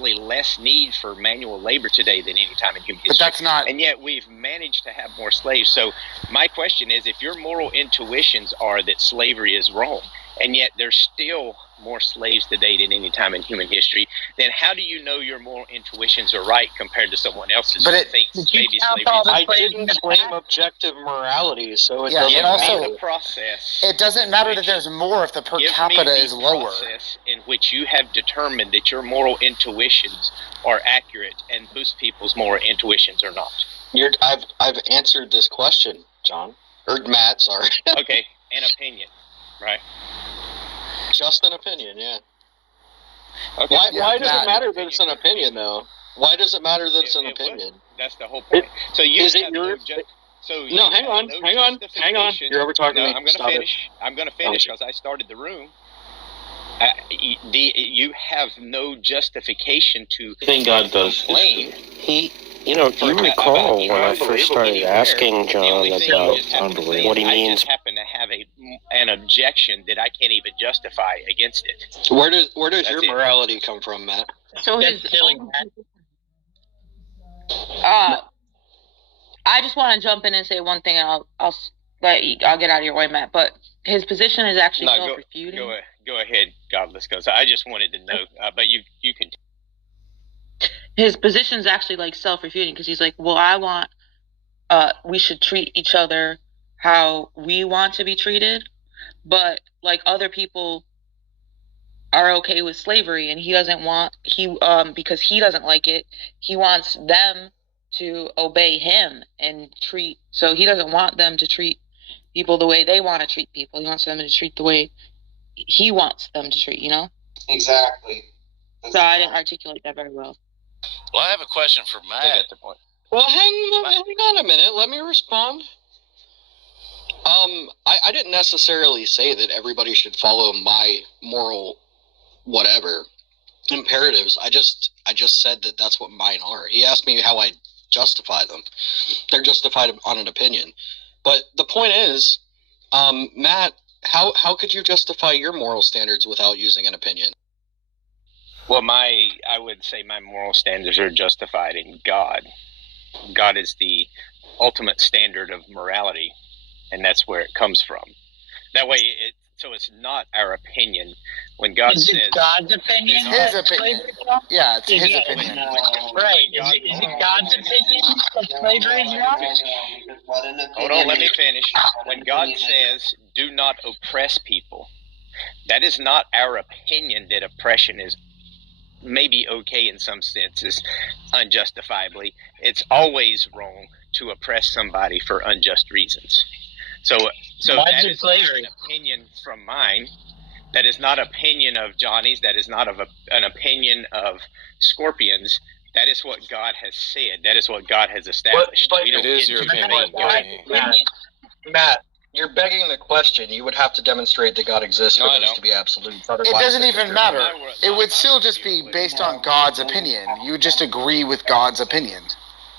less need for manual labor today than any time in human history. But that's not. And yet we've managed to have more slaves. So my question is, if your moral intuitions are that slavery is wrong, and yet there's still more slaves today than any time in human history, then how do you know your moral intuitions are right compared to someone else's But who it- thinks maybe slavery is I didn't claim objective morality, so it Yeah, doesn't and also- matter. the process. It doesn't matter that there's more if the per Give capita me the is lower. process in which you have determined that your moral intuitions are accurate and most people's moral intuitions are not. I've answered this question, John. Or Matt, sorry. Okay, an opinion, right? Just an opinion, yeah. Okay. Why does it matter that it's an opinion, though? Why does it matter that it's an opinion? That's the whole point. So you Is it have your? you No, hang have on, no hang on. justification. You're over talking No, me. I'm going to Stop it. finish. I'm going to finish because I started the room. You have no justification to I think God does. complain. You recall when I first started asking John about what he means. I just happen to have an objection that I can't even justify against it. Where does That's your it. morality come from, Matt? So That's his silly. I just just want to jump in and say one thing, and I'll get out of your way, Matt. But his position is actually self-refuting. Go ahead, Godless, because I just wanted to know. But you can. His position is actually like self-refuting because he's like, well, I want we should treat each other how we want to be treated, but like other people are okay with slavery, and he doesn't want because he doesn't like it. He wants them to obey him and treat. So he doesn't want them to treat people the way they want to treat people. He wants them to treat the way he wants them to treat. Exactly. So I didn't articulate that very well. Well, I have a question for Matt. Well, hang on a minute. Let me respond. I didn't necessarily say that everybody should follow my moral whatever imperatives. I just said that that's what mine are. He asked me how I justify them. They're justified on an opinion. But the point is, Matt, how could you justify your moral standards without using an opinion? Well, I would say my moral standards are justified in God. God is the ultimate standard of morality, and that's where it comes from. That way, so it's not our opinion. When God says God's opinion, it's his opinion. Yeah, it's his opinion. Right? Is it God's opinion that slavery is wrong? Hold on, let me finish. When God says, "Do not oppress people," that is not our opinion that oppression is maybe okay in some senses, unjustifiably. It's always wrong to oppress somebody for unjust reasons. So that is not an opinion from mine. That is not opinion of Johnny's. That is not an opinion of Scorpions. That is what God has said. That is what God has established. But it is your opinion. Matt, you're begging the question. You would have to demonstrate that God exists for this to be absolute. It doesn't even matter. It would still just be based on God's opinion. You would just agree with God's opinion.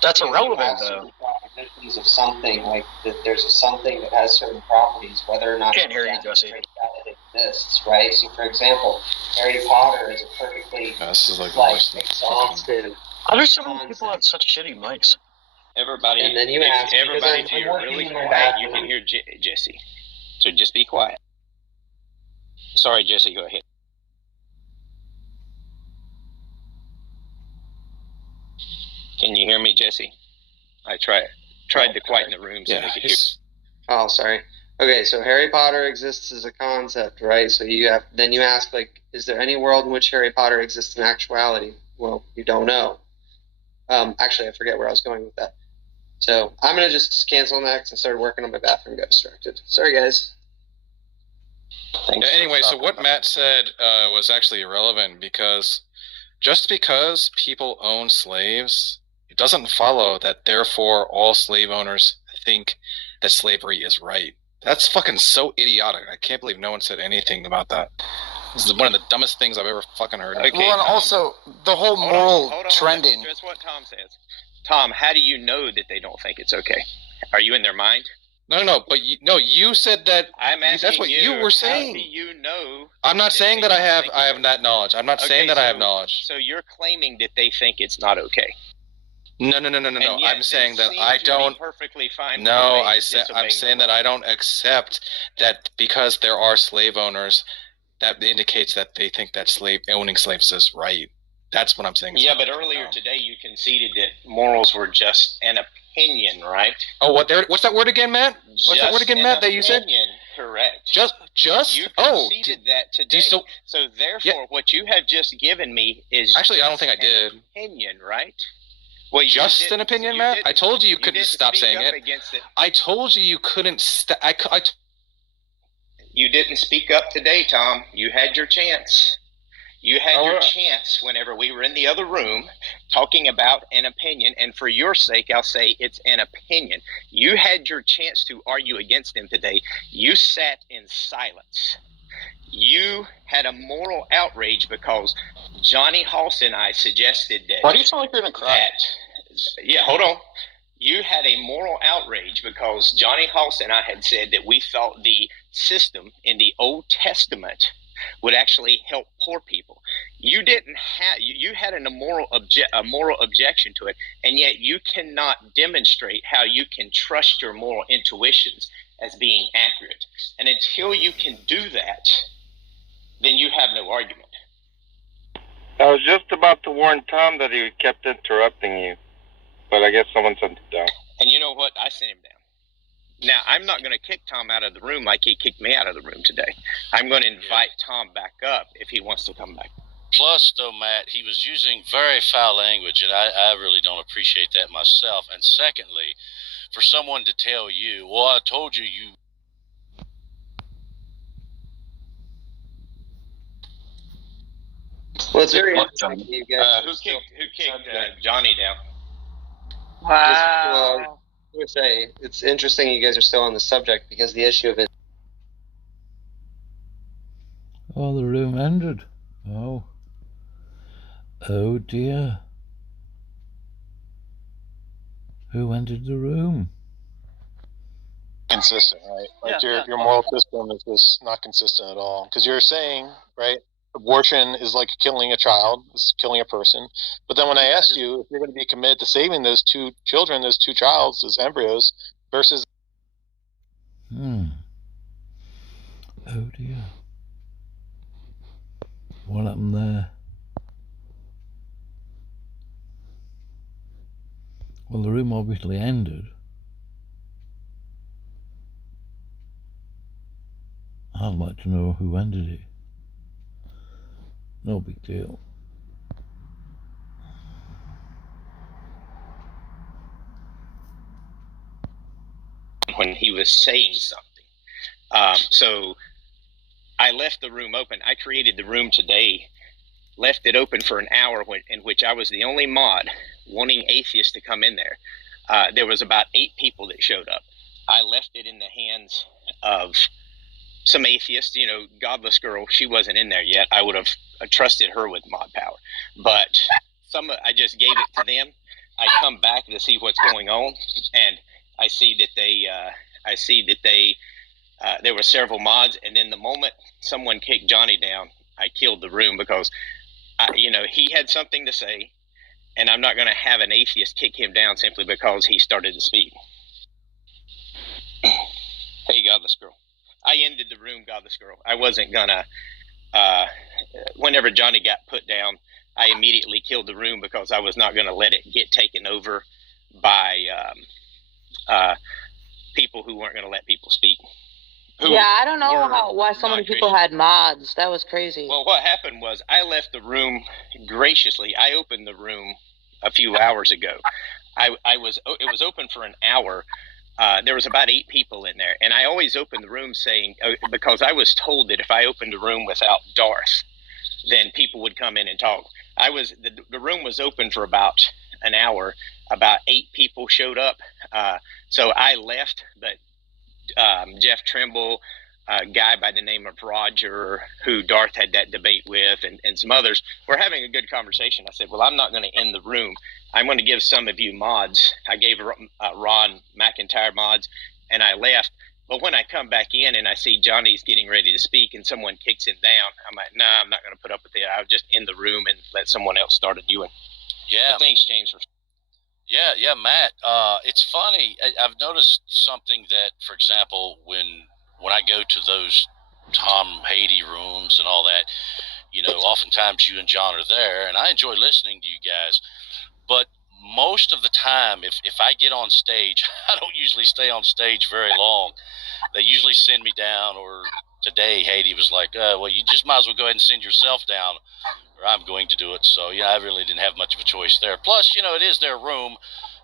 That's irrelevant, though. Of something like that, there's something that has certain properties, whether or not can't hear you, Jesse. It exists, right? So, for example, Harry Potter is a perfectly exhaustive. How do so many people have such shitty mics? Everybody, and then you if you're really quiet, you can hear Jesse. So just be quiet. Sorry, Jesse, go ahead. Can you hear me, Jesse? I tried to quieten the room so they could hear. Oh, sorry. Okay, so Harry Potter exists as a concept, right? So you ask, like, is there any world in which Harry Potter exists in actuality? Well, you don't know. Actually, I forget where I was going with that. So I'm going to just cancel next and start working on my bathroom. Got distracted. Sorry, guys. Anyway, so what Matt said was actually irrelevant because just because people own slaves, it doesn't follow that therefore all slave owners think that slavery is right. That's fucking so idiotic. I can't believe no one said anything about that. This is one of the dumbest things I've ever fucking heard. Okay, well, and also the whole moral trending. That's what Tom says. Tom, how do you know that they don't think it's okay? Are you in their mind? No, but you said that. I'm asking that's what you were saying. How do you know? I'm not saying that I have that knowledge. I'm not saying that I have knowledge. So you're claiming that they think it's not okay. No. I'm saying that I don't. Perfectly fine. No, I'm saying that I don't accept that because there are slave owners, that indicates that they think that owning slaves is right. That's what I'm saying. Yeah, but earlier today you conceded that morals were just an opinion, right? Oh, what's that word again, Matt? What's that word again, Matt? That you said? Correct. Just. You conceded that today. So therefore, what you have just given me is actually, I don't think I did. Opinion, right? Well, just an opinion, Matt. I told you couldn't stop saying it. I told you couldn't stop. You didn't speak up today, Tom. You had your chance. You had your chance whenever we were in the other room talking about an opinion, and for your sake, I'll say it's an opinion. You had your chance to argue against him today. You sat in silence. You had a moral outrage because Johnny Hoss and I suggested that. Why do you sound like you're going to cry? Yeah, hold on. You had a moral outrage because Johnny Hoss and I had said that we thought the system in the Old Testament would actually help poor people. You didn't have, you had a moral objection to it, and yet you cannot demonstrate how you can trust your moral intuitions as being accurate. And until you can do that, then you have no argument. I was just about to warn Tom that he kept interrupting you, but I guess someone sent him down. And you know what? I sent him down. Now, I'm not going to kick Tom out of the room like he kicked me out of the room today. I'm going to invite Tom back up if he wants to come back. Plus, though, Matt, he was using very foul language, and I really don't appreciate that myself. And secondly, for someone to tell you, well, I told you, Well, it's very interesting. You guys who kicked Johnny down? Wow. I would say it's interesting you guys are still on the subject because the issue of it. Oh, the room ended. Oh. Oh dear. Who entered the room? Consistent, right? Like your moral system is just not consistent at all. Because you're saying, right, abortion is like killing a child, it's killing a person. But then when I asked you if you're going to be committed to saving those two children, those two childs, those embryos, versus... Oh dear. What happened there? Well, the room obviously ended. I'd like to know who ended it. No big deal. When he was saying something. So I left the room open. I created the room today, left it open for an hour in which I was the only mod wanting atheists to come in there. There was about 8 people that showed up. I left it in the hands of some atheists, you know, Godless Girl. She wasn't in there yet. I would have trusted her with mod power. But I just gave it to them. I come back to see what's going on, and I see that there were several mods, and then the moment someone kicked Johnny down, I killed the room because, he had something to say, and I'm not going to have an atheist kick him down simply because he started to speak. Hey, Godless Girl. I ended the room, Godless Girl. I wasn't going to, whenever Johnny got put down, I immediately killed the room because I was not going to let it get taken over by people who weren't going to let people speak. I don't know why so many people had mods. That was crazy. Well, what happened was I left the room graciously. I opened the room a few hours ago. It was open for an hour. There was about 8 people in there, and I always open the room saying, because I was told that if I opened the room without Darth, then people would come in and talk. The room was open for about an hour. About 8 people showed up, so I left. But Jeff Trimble, a guy by the name of Roger, who Darth had that debate with, and some others, were having a good conversation. I said, well, I'm not going to end the room. I'm going to give some of you mods. I gave Ron McIntyre mods, and I left. But when I come back in and I see Johnny's getting ready to speak and someone kicks him down, I'm like, nah, I'm not going to put up with it. I'll just end the room and let someone else start a new one. Yeah. But thanks, James. Yeah, Matt. It's funny. I've noticed something that, for example, when I go to those Tom Haiti rooms and all that, oftentimes you and John are there, and I enjoy listening to you guys. But most of the time, if I get on stage, I don't usually stay on stage very long. They usually send me down, or today Haiti was like, well, you just might as well go ahead and send yourself down, or I'm going to do it. So, I really didn't have much of a choice there. Plus, it is their room.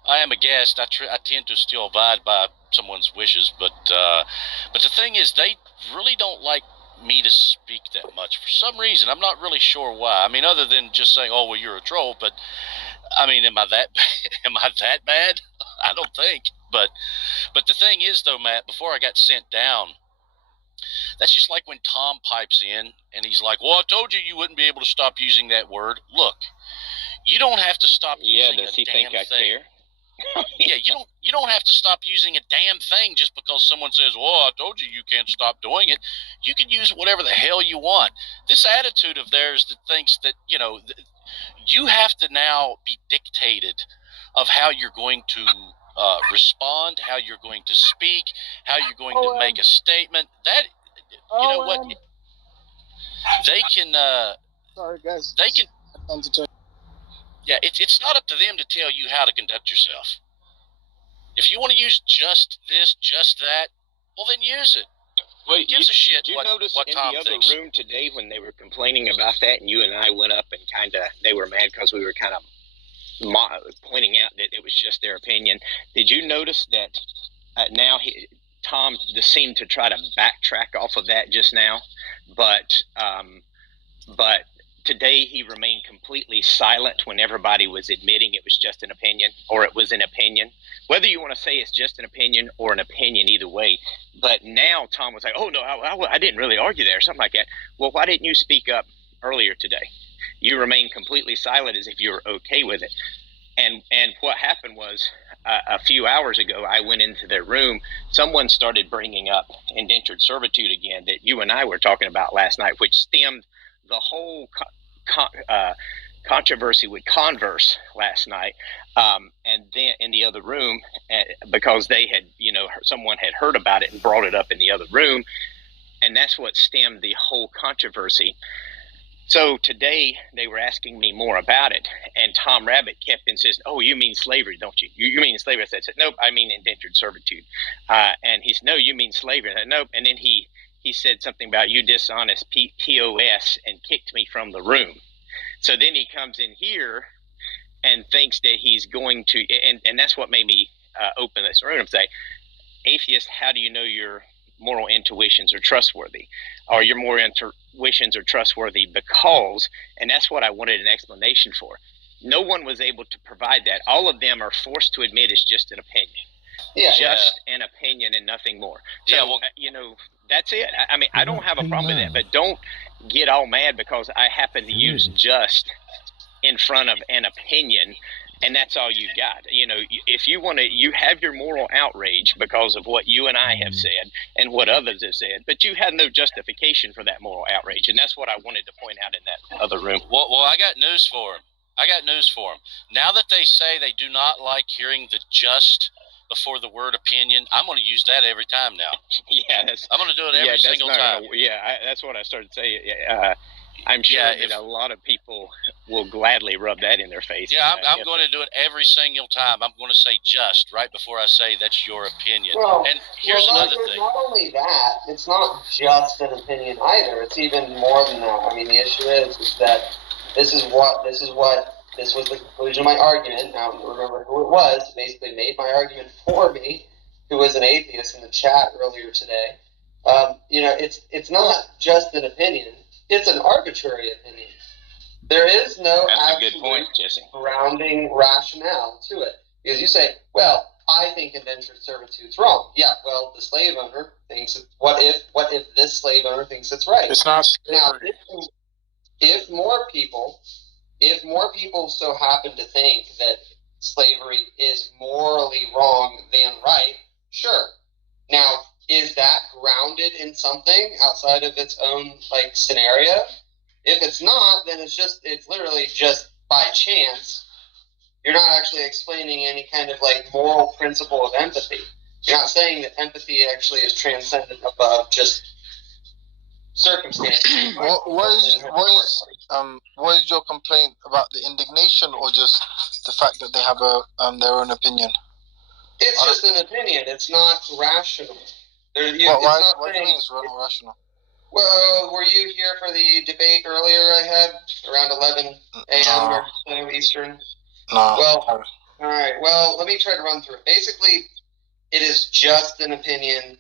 I am a guest. I tend to still abide by someone's wishes. But the thing is, they really don't like me to speak that much for some reason. I'm not really sure why. I mean, other than just saying, oh, well, you're a troll. But, I mean, am I that bad? I don't think. But the thing is, though, Matt, before I got sent down, that's just like when Tom pipes in and he's like, well, I told you you wouldn't be able to stop using that word. Look, you don't have to stop using does he think I care? Yeah, you don't have to stop using a damn thing just because someone says, "Well, I told you you can't stop doing it." You can use whatever the hell you want. This attitude of theirs that thinks that you have to now be dictated of how you're going to respond, how you're going to speak, how you're going to make a statement. That what they can. Sorry, guys. They can. Yeah, it's not up to them to tell you how to conduct yourself. If you want to use just this, just that, well, then use it. Well, Who gives a shit Did you what notice in Tom the other thinks? room today when they were complaining about that, and you and I went up and they were mad because we were kind of pointing out that it was just their opinion. Did you notice that now Tom seemed to try to backtrack off of that just now, but today he remained completely silent when everybody was admitting it was just an opinion, or it was an opinion. Whether you want to say it's just an opinion or an opinion, either way. But now Tom was like, "Oh no, I didn't really argue there," something like that. Well, why didn't you speak up earlier today? You remained completely silent as if you were okay with it. And what happened was a few hours ago, I went into their room. Someone started bringing up indentured servitude again that you and I were talking about last night, which stemmed the whole controversy with Converse last night, and then in the other room, because they had, someone had heard about it and brought it up in the other room, and that's what stemmed the whole controversy. So today they were asking me more about it, and Tom Rabbit kept insisting, "Oh, you mean slavery, don't you? You mean slavery?" I said, "Nope, I mean indentured servitude." And he said, "No, you mean slavery." I said, "Nope." And then he said something about "you dishonest POS" and kicked me from the room. So then he comes in here and thinks that he's going to, and that's what made me open this room and say, "Atheist, how do you know your moral intuitions are trustworthy? Or your moral intuitions are trustworthy because," and that's what I wanted an explanation for. No one was able to provide that. All of them are forced to admit it's just an opinion. Just an opinion and nothing more. So, that's it. I mean, I don't have a problem with that, but don't get all mad because I happen to use just in front of an opinion, and that's all you got. If you want to, you have your moral outrage because of what you and I have said and what others have said, but you have no justification for that moral outrage, and that's what I wanted to point out in that other room. Well, I got news for them. Now that they say they do not like hearing the just before the word opinion, I'm going to use that every time now. Yeah, I'm going to do it every single time. That's what I started saying. I'm sure that a lot of people will gladly rub that in their face. Yeah, I'm going to do it every single time. I'm going to say just right before I say that's your opinion. Well, and here's another thing. Not only that, it's not just an opinion either. It's even more than that. I mean, the issue is that this was the conclusion of my argument. Now, remember who it was. Basically made my argument for me, who was an atheist in the chat earlier today. It's not just an opinion. It's an arbitrary opinion. There is no absolute grounding rationale to it. Because you say, well, I think indentured servitude's wrong. Yeah, well, the slave owner thinks it, what if this slave owner thinks it's right? It's not slavery. Now, if more people so happen to think that slavery is morally wrong than right, sure. Now, is that grounded in something outside of its own scenario? If it's not, then it's literally just by chance. You're not actually explaining any kind of moral principle of empathy. You're not saying that empathy actually is transcendent above just circumstances. What is your complaint about the indignation, or just the fact that they have their own opinion? It's just an opinion. It's not rational. Why do you mean it's not rational? Well, were you here for the debate earlier I had around 11 a.m. or so Eastern? No. Well, all right. Well, let me try to run through it. Basically, it is just an opinion,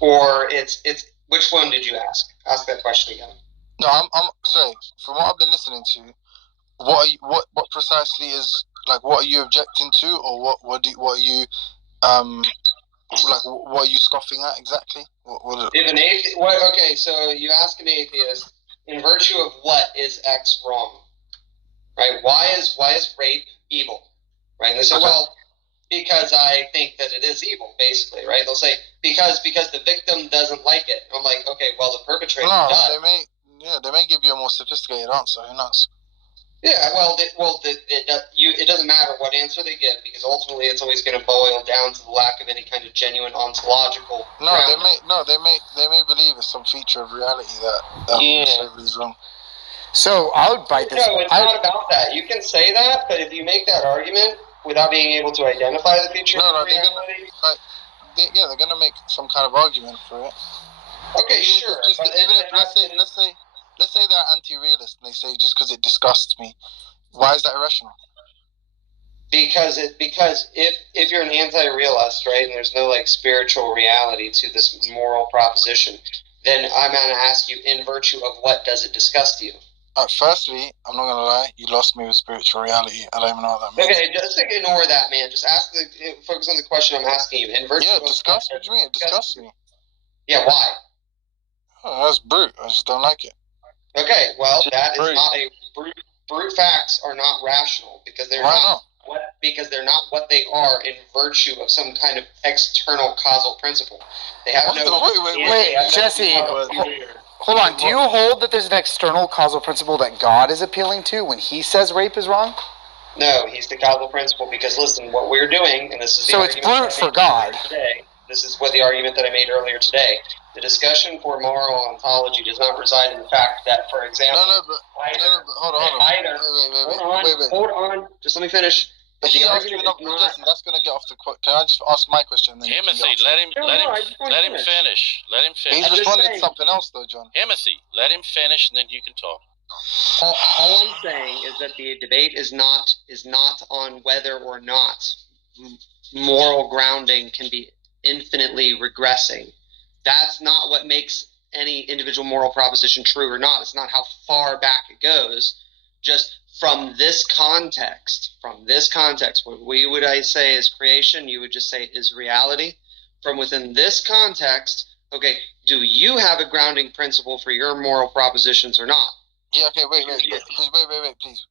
or it's. Which one did you ask? Ask that question again. No, I'm sorry. From what I've been listening to, what precisely is what are you objecting to, or what are you what are you scoffing at exactly? If an atheist, okay, so you ask an atheist, in virtue of what is X wrong? Right? Why is rape evil? right? And they say, well, because I think that it is evil, basically, right? They'll say because the victim doesn't like it. I'm like, okay, well, the perpetrator does. They may give you a more sophisticated answer. Who knows? Yeah, well, it doesn't matter what answer they give, because ultimately it's always going to boil down to the lack of any kind of genuine ontological. They may believe it's some feature of reality that slavery is wrong. So I would bite this. No, it's not about that. You can say that, but if you make that argument without being able to identify the feature of reality, they're gonna make some kind of argument for it. Okay, sure. Let's say they're anti-realist and they say just because it disgusts me, why is that irrational? Because if you're an anti-realist, right, and there's no like spiritual reality to this moral proposition, then I'm gonna ask you, in virtue of what does it disgust you? Firstly, I'm not gonna lie, you lost me with spiritual reality. I don't even know what that means. Okay, just ignore that, man. Just focus on the question I'm asking you. In virtue of disgust. What do you mean? It disgusts me. Yeah, why? Oh, that's brute. I just don't like it. Okay, well, that is not a brute facts are not rational because they're not what they are in virtue of some kind of external causal principle. They have Wait, Jesse. Hold on. Do you hold that there's an external causal principle that God is appealing to when He says rape is wrong? No, He's the causal principle because listen, what we're doing, and this is the it's brute for God. Today. This is what the argument that I made earlier today. The discussion for moral ontology does not reside in the fact that, for example, hold on. Just let me finish. But he asked you another question. That's going to get off the quote. Can I just ask my question? Timothy, let him finish. Let him finish. He's responding to something else, though, John. Timothy, let him finish, and then you can talk. All I'm saying is that the debate is not on whether or not moral grounding can be infinitely regressing. That's not what makes any individual moral proposition true or not. It's not how far back it goes. Just from this context, what we would say is creation, you would just say is reality. From within this context, okay, do you have a grounding principle for your moral propositions or not? Yeah, okay, wait, please.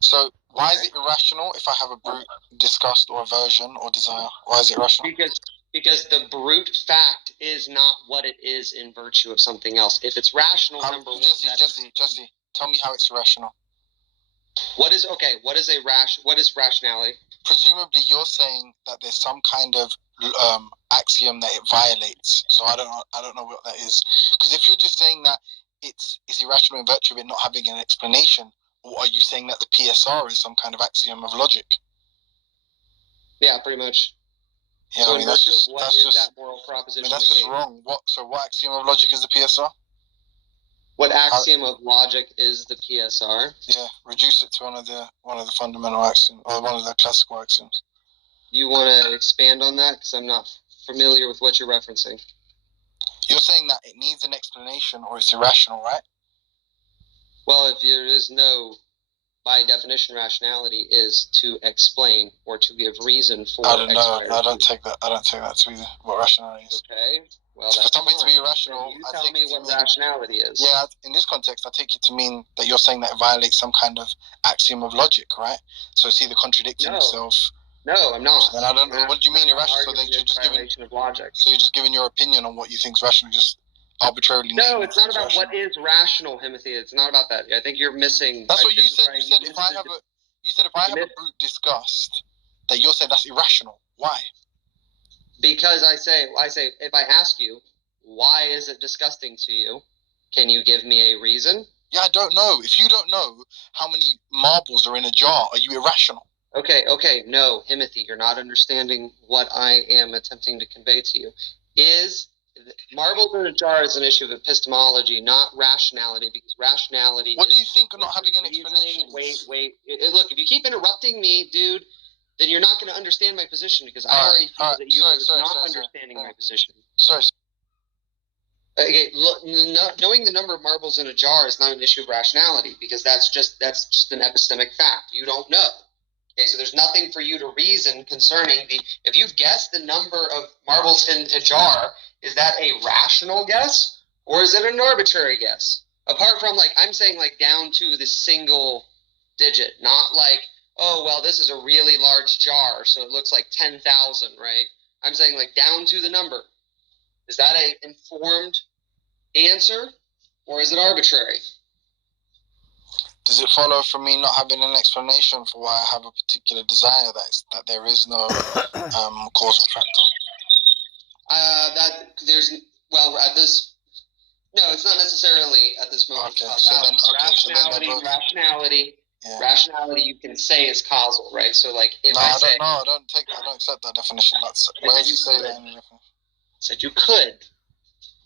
So, why is it irrational if I have a brute disgust or aversion or desire? Why is it irrational? Because the brute fact is not what it is in virtue of something else. If it's rational, Jesse, tell me how it's irrational. What is rationality? Presumably, you're saying that there's some kind of axiom that it violates. So I don't know what that is. Because if you're just saying that it's irrational in virtue of it not having an explanation, or are you saying that the PSR is some kind of axiom of logic? Yeah, pretty much. Yeah, so I mean, that's just that moral proposition? That's just wrong. What axiom of logic is the PSR? What axiom of logic is the PSR? Yeah, reduce it to one of the fundamental axioms, or one of the classical axioms. You want to expand on that? Because I'm not familiar with what you're referencing. You're saying that it needs an explanation or it's irrational, right? Well, if there is no, by definition, rationality is to explain or to give reason for. I don't know. I don't take that to be what rationality is. Okay. Well, for something to be irrational, you tell me what rationality is. Yeah, in this context, I take it to mean that you're saying that it violates some kind of axiom of logic, right? So it's either contradicting itself. No, I'm not. Then I don't know. What do you mean irrational? So then you're just giving of logic. So you're just giving your opinion on what you think is rational, just arbitrarily. No, it's not about what is rational, Timothy. It's not about that. I think you're missing. That's what you said. You said if I have a brute disgust, that you're saying that's irrational. Why? Because I say, if I ask you, why is it disgusting to you? Can you give me a reason? Yeah, I don't know. If you don't know how many marbles are in a jar, are you irrational? Okay. No, Timothy, you're not understanding what I am attempting to convey to you. Marbles in a jar is an issue of epistemology, not rationality, because rationality. What do you think of not having an explanation? Wait. Look, if you keep interrupting me, dude, then you're not going to understand my position, because I already feel that you are not understanding my position. Sorry. Okay, look, knowing the number of marbles in a jar is not an issue of rationality, because that's just an epistemic fact. You don't know. Okay, so there's nothing for you to reason concerning if you've guessed the number of marbles in a jar, is that a rational guess or is it an arbitrary guess? Apart from I'm saying down to the single digit, not oh, well, this is a really large jar, so it looks like 10,000, right? I'm saying like down to the number. Is that a informed answer, or is it arbitrary? Does it follow from me not having an explanation for why I have a particular desire that there is no causal factor? No, it's not necessarily at this moment. Okay, Rationality. Yeah. Rationality, you can say is causal, right? So, like, if I don't accept that definition. Where does it say that in the definition? Said you could.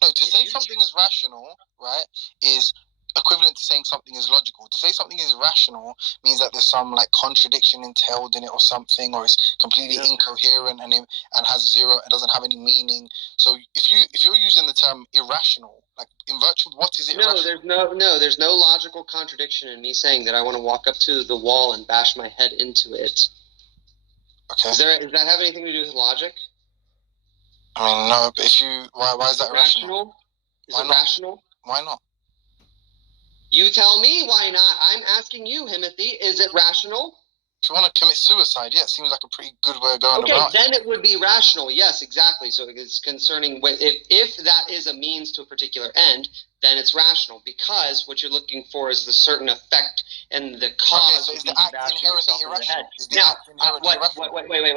No, to say something is rational, right, is equivalent to saying something is logical. To say something is rational means that there's some like contradiction entailed in it or something, or it's completely incoherent and it doesn't have any meaning. So if you're using the term irrational, like in virtue of what is it? There's no logical contradiction in me saying that I want to walk up to the wall and bash my head into it. Okay. Does that have anything to do with logic? I mean, no, but why is that irrational? Is it rational? Why not? You tell me why not. I'm asking you, Himothy, is it rational? If you want to commit suicide, yeah, it seems like a pretty good way of going about it. Okay, then it would be rational. Yes, exactly. So it's concerning if that is a means to a particular end, then it's rational, because what you're looking for is the certain effect and the cause. Okay, so is the act inherently irrational?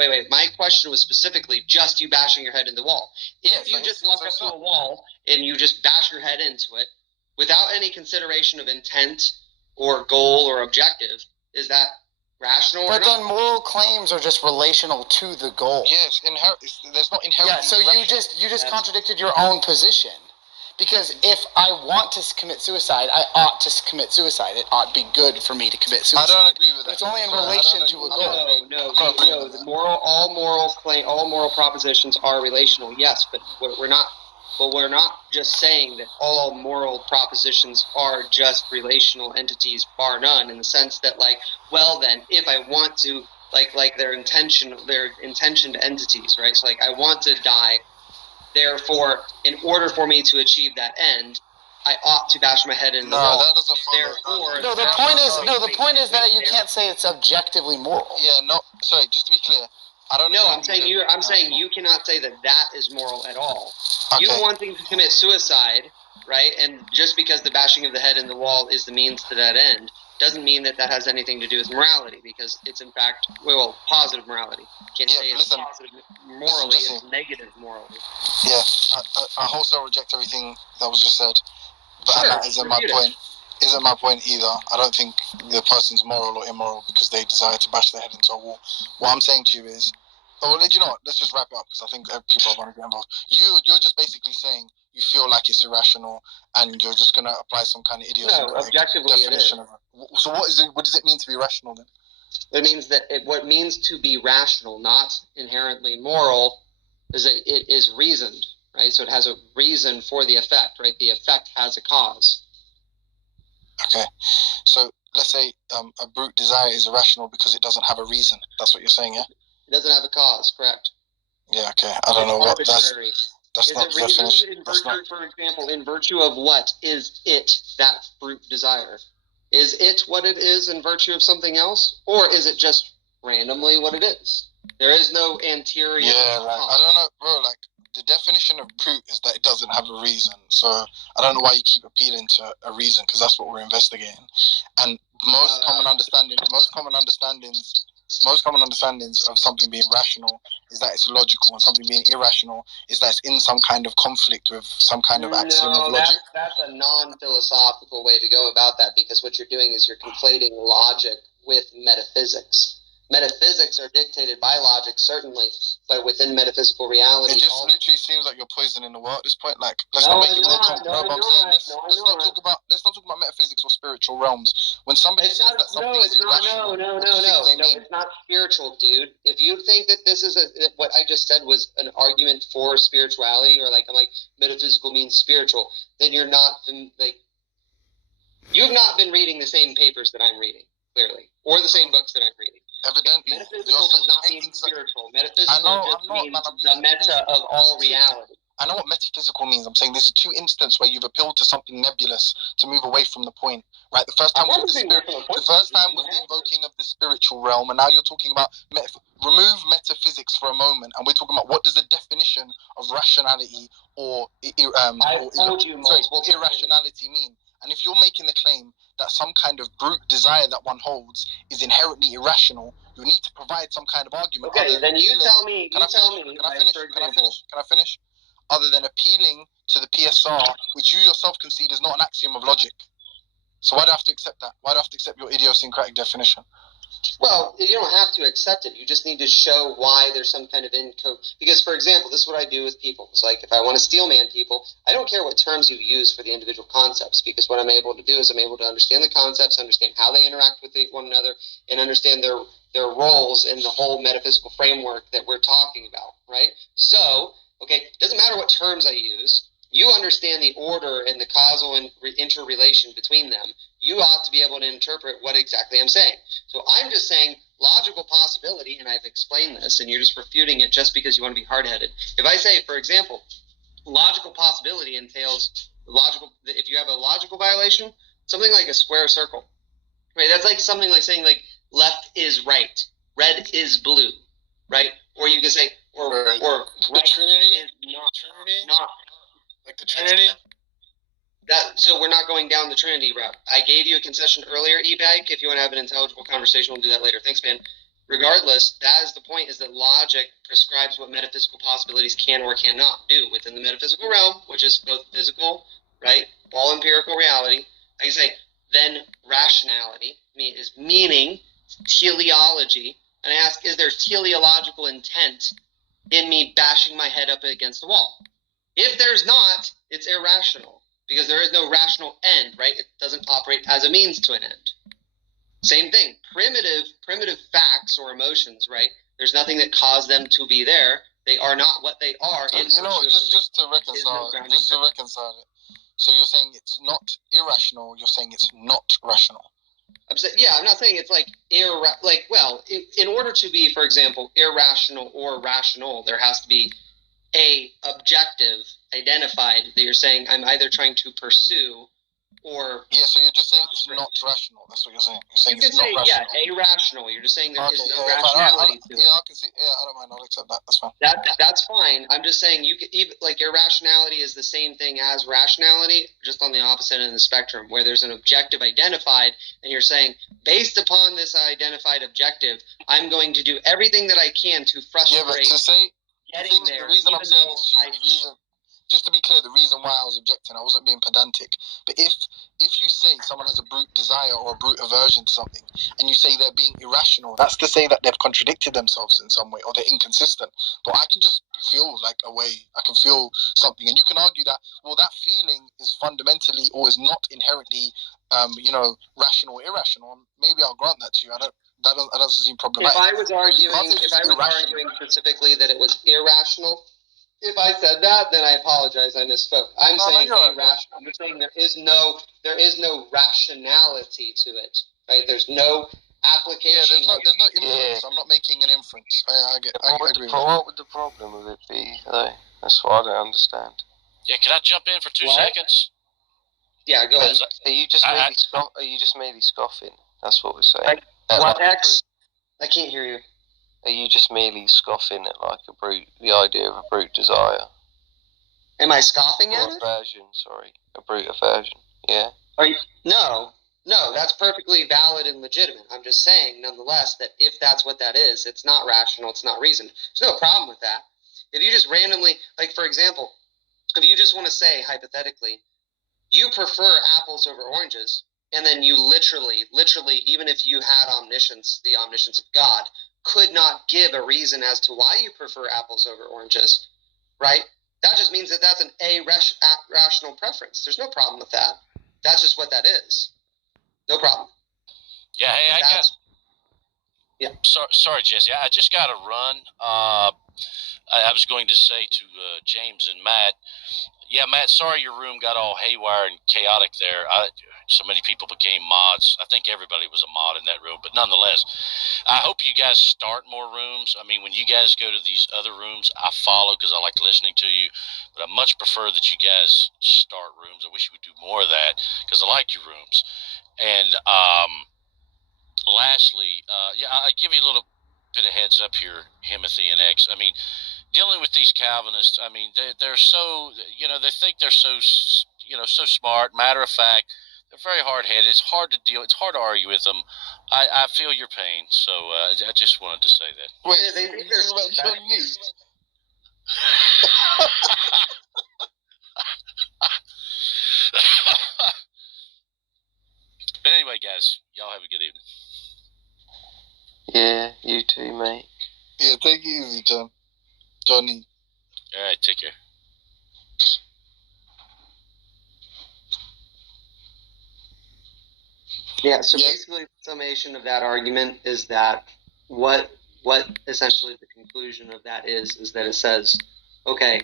Wait. My question was specifically just you bashing your head in the wall. If you just walk up to a wall and you just bash your head into it, without any consideration of intent or goal or objective, is that rational or not? But then moral claims are just relational to the goal. Yes, there's not inherent. Yeah, so you just contradicted your own position. Because if I want to commit suicide, I ought to commit suicide. It ought to be good for me to commit suicide. I don't agree with that. It's only in relation to a goal. No. All moral propositions are relational. Yes, but we're not just saying that all moral propositions are just relational entities, bar none, in the sense that, like, well, then, if I want to, like their intentioned entities, right? So, like, I want to die, therefore, in order for me to achieve that end, I ought to bash my head in the wall. No, that doesn't follow. The point is that you can't say it's objectively moral. Yeah, no, sorry, just to be clear. I'm saying you cannot say that is moral at all. Okay. You wanting to commit suicide, right? And just because the bashing of the head in the wall is the means to that end, doesn't mean that has anything to do with morality, because it's in fact, positive morality. Can't say it's positive morally, it's negative morally. Yeah, I wholesale reject everything that was just said, but that isn't my point. Isn't my point either. I don't think the person's moral or immoral because they desire to bash their head into a wall. What I'm saying to you is, you know what? Let's just wrap it up, because I think people are going to get involved. You're just basically saying you feel like it's irrational, and you're just going to apply some kind of idiosyncratic definition of it. So what does it mean to be rational then? It means that what it means to be rational, not inherently moral, is that it is reasoned, right? So it has a reason for the effect, right? The effect has a cause. Okay, so let's say a brute desire is irrational because it doesn't have a reason. That's what you're saying, yeah? It doesn't have a cause, correct? Yeah, okay. I don't know what that's not the definition. For example, in virtue of what is it that brute desire? Is it what it is in virtue of something else, or is it just randomly what it is? There is no anterior. Yeah, I don't know, bro. Like, the definition of brute is that it doesn't have a reason. So I don't know why you keep appealing to a reason, because that's what we're investigating. And most common understandings of something being rational is that it's logical, and something being irrational is that it's in some kind of conflict with some kind of axiom of logic. That's a non-philosophical way to go about that, because what you're doing is you're conflating logic with metaphysics. Metaphysics are dictated by logic, certainly, but within metaphysical reality, it just literally seems like you're poisoning the world at this point. Like, let's not make it more complicated. Let's not talk about metaphysics or spiritual realms. When somebody says that something is irrational, no, it's not spiritual, dude. If you think that this is what I just said was an argument for spirituality, or I'm like metaphysical means spiritual, then you're not you've not been reading the same papers that I'm reading, clearly, or the same books that I'm reading. Evidently, metaphysical does not mean spiritual. Metaphysical just means the meta of all reality. I know what metaphysical means. I'm saying there's two instances where you've appealed to something nebulous to move away from the point, right? The first time was the invoking of the spiritual realm, and now you're talking about remove metaphysics for a moment, and we're talking about what does the definition of rationality or irrationality mean? And if you're making the claim that some kind of brute desire that one holds is inherently irrational, you need to provide some kind of argument. Okay, then you tell me. Can I finish? Other than appealing to the PSR, which you yourself concede is not an axiom of logic. So why do I have to accept that? Why do I have to accept your idiosyncratic definition? Well, you don't have to accept it. You just need to show why there's some kind of because, for example, this is what I do with people. It's like if I want to steel man people, I don't care what terms you use for the individual concepts, because what I'm able to do is I'm able to understand the concepts, understand how they interact with one another, and understand their roles in the whole metaphysical framework that we're talking about, right? So, okay, it doesn't matter what terms I use. You understand the order and the causal interrelation between them. You ought to be able to interpret what exactly I'm saying. So I'm just saying logical possibility, and I've explained this, and you're just refuting it just because you want to be hard-headed. If I say, for example, logical possibility entails if you have a logical violation, something like a square circle, right? That's like something like saying like left is right, red is blue, right? Or you can say, or the right Trinity, is not. like the Trinity. So we're not going down the Trinity route. I gave you a concession earlier, E-Bag. If you want to have an intelligible conversation, we'll do that later. Thanks, man. Regardless, that is the point, is that logic prescribes what metaphysical possibilities can or cannot do within the metaphysical realm, which is both physical, right, all empirical reality. I can say, then rationality is meaning, teleology. And I ask, is there teleological intent in me bashing my head up against the wall? If there's not, it's irrational, because there is no rational end, right? It doesn't operate as a means to an end. Same thing, primitive facts or emotions, right? There's nothing that caused them to be there. They are not what they are. Just to reconcile it. So you're saying it's not irrational. You're saying it's not rational. I'm not saying it's like in order to be, for example, irrational or rational, there has to be a objective identified that you're saying I'm either trying to pursue or... Yeah, so you're just saying it's not rational. That's what you're saying. You're saying it's not rational. Yeah, irrational. You're just saying there is no rationality to it. Yeah, I can see. Yeah, I don't mind. I'll accept that. That's fine. That's fine. I'm just saying you could even irrationality is the same thing as rationality, just on the opposite end of the spectrum, where there's an objective identified, and you're saying, based upon this identified objective, I'm going to do everything that I can to frustrate. Yeah, but to say the reason I'm saying this to you, just to be clear, the reason why I was objecting, I wasn't being pedantic. But if you say someone has a brute desire or a brute aversion to something, and you say they're being irrational, that's to say that they've contradicted themselves in some way, or they're inconsistent. But I can just feel like a way, I can feel something, and you can argue that, well, that feeling is fundamentally or is not inherently, rational or irrational. Maybe I'll grant that to you. That doesn't seem problematic. If I was arguing specifically that it was irrational, if I said that, then I apologize. I misspoke. I'm saying irrational. I'm saying there is no rationality to it, right? There's no application. Yeah, there's no inference. I'm not making an inference. I agree. What would the problem with it be, though? That's what I don't understand. Yeah, can I jump in for 2 seconds? Yeah, go ahead. Are you just merely scoffing? That's what we're saying. What X? I can't hear you. Are you just merely scoffing at the idea of a brute desire? Am I scoffing at it? A brute aversion. Yeah. No, that's perfectly valid and legitimate. I'm just saying, nonetheless, that if that's what that is, it's not rational, it's not reasoned. There's no problem with that. If you just randomly, for example, if you just want to say, hypothetically, you prefer apples over oranges, and then you literally, even if you had omniscience, the omniscience of God, could not give a reason as to why you prefer apples over oranges, right? That just means that that's an rational preference. There's no problem with that. That's just what that is. No problem. Yeah, hey, Yeah. Sorry, Jesse. I just got to run. I was going to say to James and Matt, Yeah, Matt, sorry your room got all haywire and chaotic there. So many people became mods. I think everybody was a mod in that room. But nonetheless, I hope you guys start more rooms. I mean, when you guys go to these other rooms, I follow because I like listening to you. But I much prefer that you guys start rooms. I wish you would do more of that because I like your rooms. And lastly, I'll give you a little bit of heads up here, Himothy and X. I mean, dealing with these Calvinists, I mean, they're so, they think they're so, so smart, matter of fact. They're very hard-headed. It's hard to deal. It's hard to argue with them. I feel your pain, so I just wanted to say that. Wait, they think they're so neat. But anyway, guys, y'all have a good evening. Yeah, you too, mate. Yeah, take it easy, Johnny. All right, take care. Yeah, so basically the summation of that argument is that what essentially the conclusion of that is that it says, okay,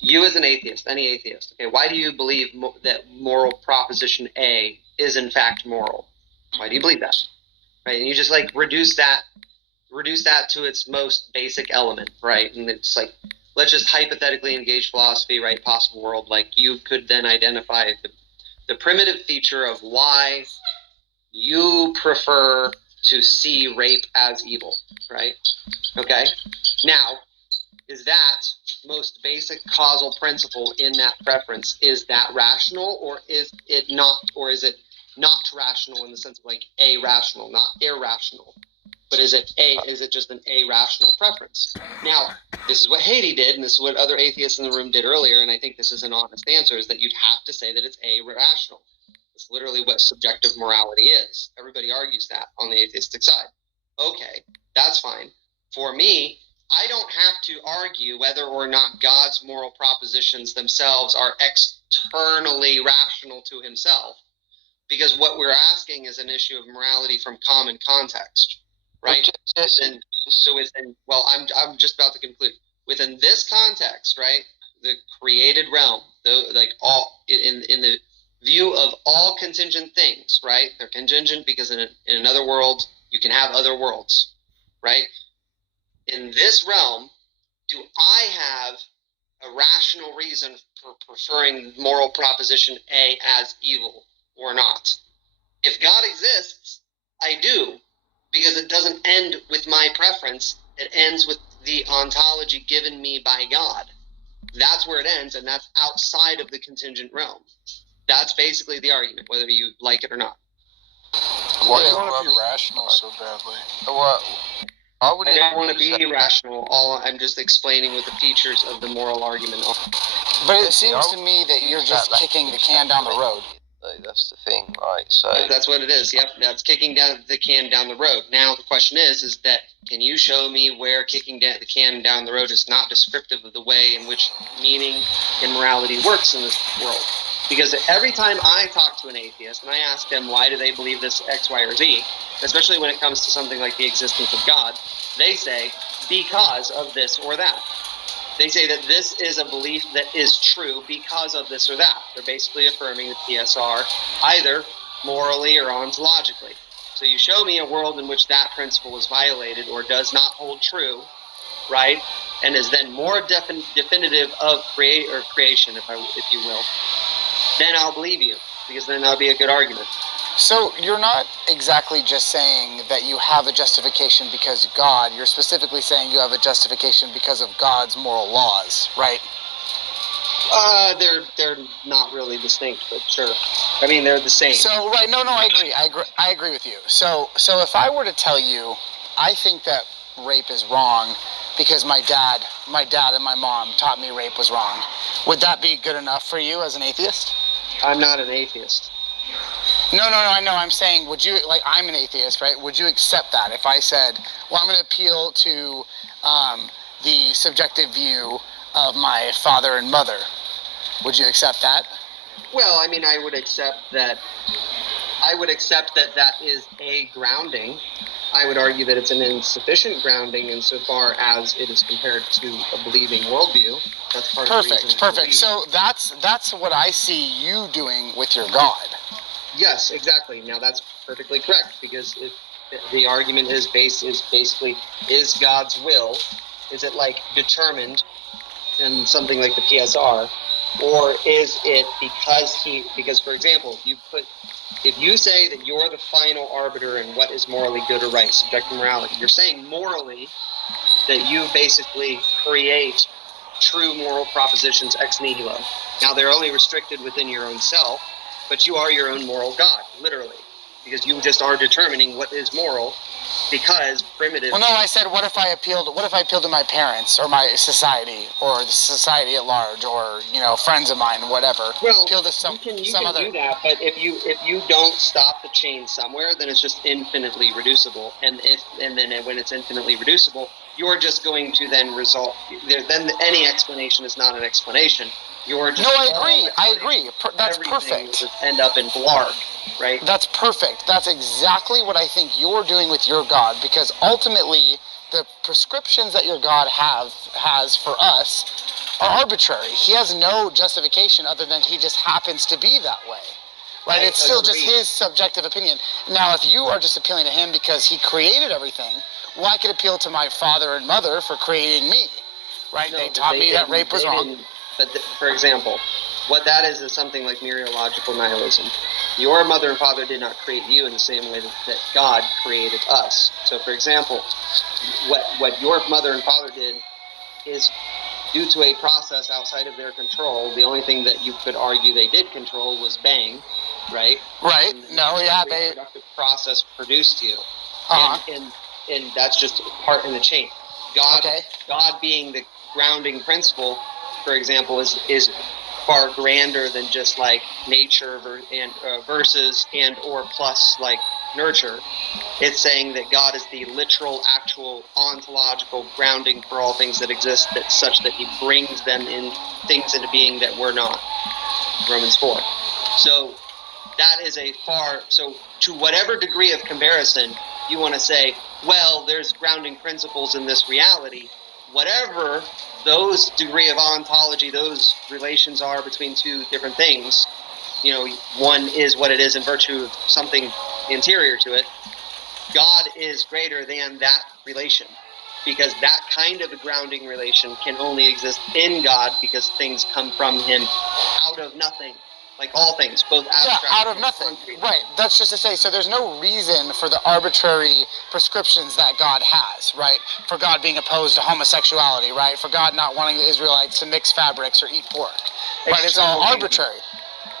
you as an atheist, any atheist, okay, why do you believe that moral proposition A is in fact moral? Why do you believe that? Right, and you just like reduce that to its most basic element, right? And it's like, let's just hypothetically engage philosophy, right? Possible world, like you could then identify the primitive feature of why you prefer to see rape as evil, right? Okay? Now, is that most basic causal principle in that preference, is that rational, or is it not, or is it not rational in the sense of like irrational, not irrational? But is it just an irrational preference? Now, this is what Haiti did, and this is what other atheists in the room did earlier, and I think this is an honest answer, is that you'd have to say that it's irrational. It's literally what subjective morality is. Everybody argues that on the atheistic side. Okay, that's fine. For me, I don't have to argue whether or not God's moral propositions themselves are externally rational to himself, because what we're asking is an issue of morality from common context. Right. I'm just about to conclude. Within this context, right, the created realm, like all in the view of all contingent things, right? They're contingent because in another world you can have other worlds, right? In this realm, do I have a rational reason for preferring moral proposition A as evil or not? If God exists, I do. Because it doesn't end with my preference. It ends with the ontology given me by God. That's where it ends, and that's outside of the contingent realm. That's basically the argument, whether you like it or not. Why do you want to be rational so badly? I don't want to be irrational. I'm just explaining what the features of the moral argument are. But it seems to me that you're just kicking the can down the road. That's the thing, right? So that's what it is. Yep, that's kicking down the can down the road. Now the question is that can you show me where kicking the can down the road is not descriptive of the way in which meaning and morality works in this world? Because every time I talk to an atheist and I ask them why do they believe this X, Y, or Z, especially when it comes to something like the existence of God, they say because of this or that. They say that this is a belief that is true because of this or that. They're basically affirming the PSR either morally or ontologically. So you show me a world in which that principle is violated or does not hold true, right, and is then more definitive of creation, if you will, then I'll believe you, because then that'll be a good argument. So you're not exactly just saying that you have a justification because of God. You're specifically saying you have a justification because of God's moral laws, right? They're not really distinct, but sure. I mean, they're the same. So right, no, I agree with you. So if I were to tell you, I think that rape is wrong because my dad and my mom taught me rape was wrong, would that be good enough for you as an atheist? I'm not an atheist. No, I know. I'm saying, would you, like, I'm an atheist, right? Would you accept that if I said, well, I'm going to appeal to the subjective view of my father and mother? Would you accept that? Well, I mean, I would accept that that is a grounding. I would argue that it's an insufficient grounding insofar as it is compared to a believing worldview. That's part of the reason I Perfect. believe. So that's what I see you doing with your God. Yes, exactly. Now that's perfectly correct, because if the argument is basically is God's will, is it like determined in something like the PSR, or is it because for example, if you say that you're the final arbiter in what is morally good or right, subjective morality, you're saying morally that you basically create true moral propositions ex nihilo. Now they're only restricted within your own self, but you are your own moral God, literally, because you just are determining what is moral. Because primitive. Well, no, I said, what if I appealed to my parents or my society or the society at large, or friends of mine, whatever. Well, appeal to some you some can other. do that, but if you don't stop the chain somewhere, then it's just infinitely reducible. And then when it's infinitely reducible, you're just going to then result. Then any explanation is not an explanation. You're just. No, I agree. That's perfect. Will just end up in blarg, right? That's perfect. That's exactly what I think you're doing with your God, because ultimately the prescriptions that your God has for us are arbitrary. He has no justification other than he just happens to be that way. Right? It's still just his subjective opinion. Now, if you are just appealing to him because he created everything, well, I could appeal to my father and mother for creating me. Right? No, they taught me that rape was wrong. But for example, what that is something like mereological nihilism. Your mother and father did not create you in the same way that God created us. So, for example, what your mother and father did is due to a process outside of their control. The only thing that you could argue they did control was bang, right? Right. They reproductive process produced you, and that's just part in the chain. God being the grounding principle, for example, is far grander than just like nature versus and or plus like nurture. It's saying that God is the literal, actual, ontological grounding for all things that exist, that such that he brings things into being that were not. Romans 4. So that is so to whatever degree of comparison you want to say, well, there's grounding principles in this reality, whatever those degree of ontology, those relations are between two different things, one is what it is in virtue of something interior to it. God is greater than that relation, because that kind of a grounding relation can only exist in God, because things come from him out of nothing. Like all things, both abstract out of nothing. Concrete. Right. That's just to say, so there's no reason for the arbitrary prescriptions that God has, right? For God being opposed to homosexuality, right? For God not wanting the Israelites to mix fabrics or eat pork. Right? It's all arbitrary.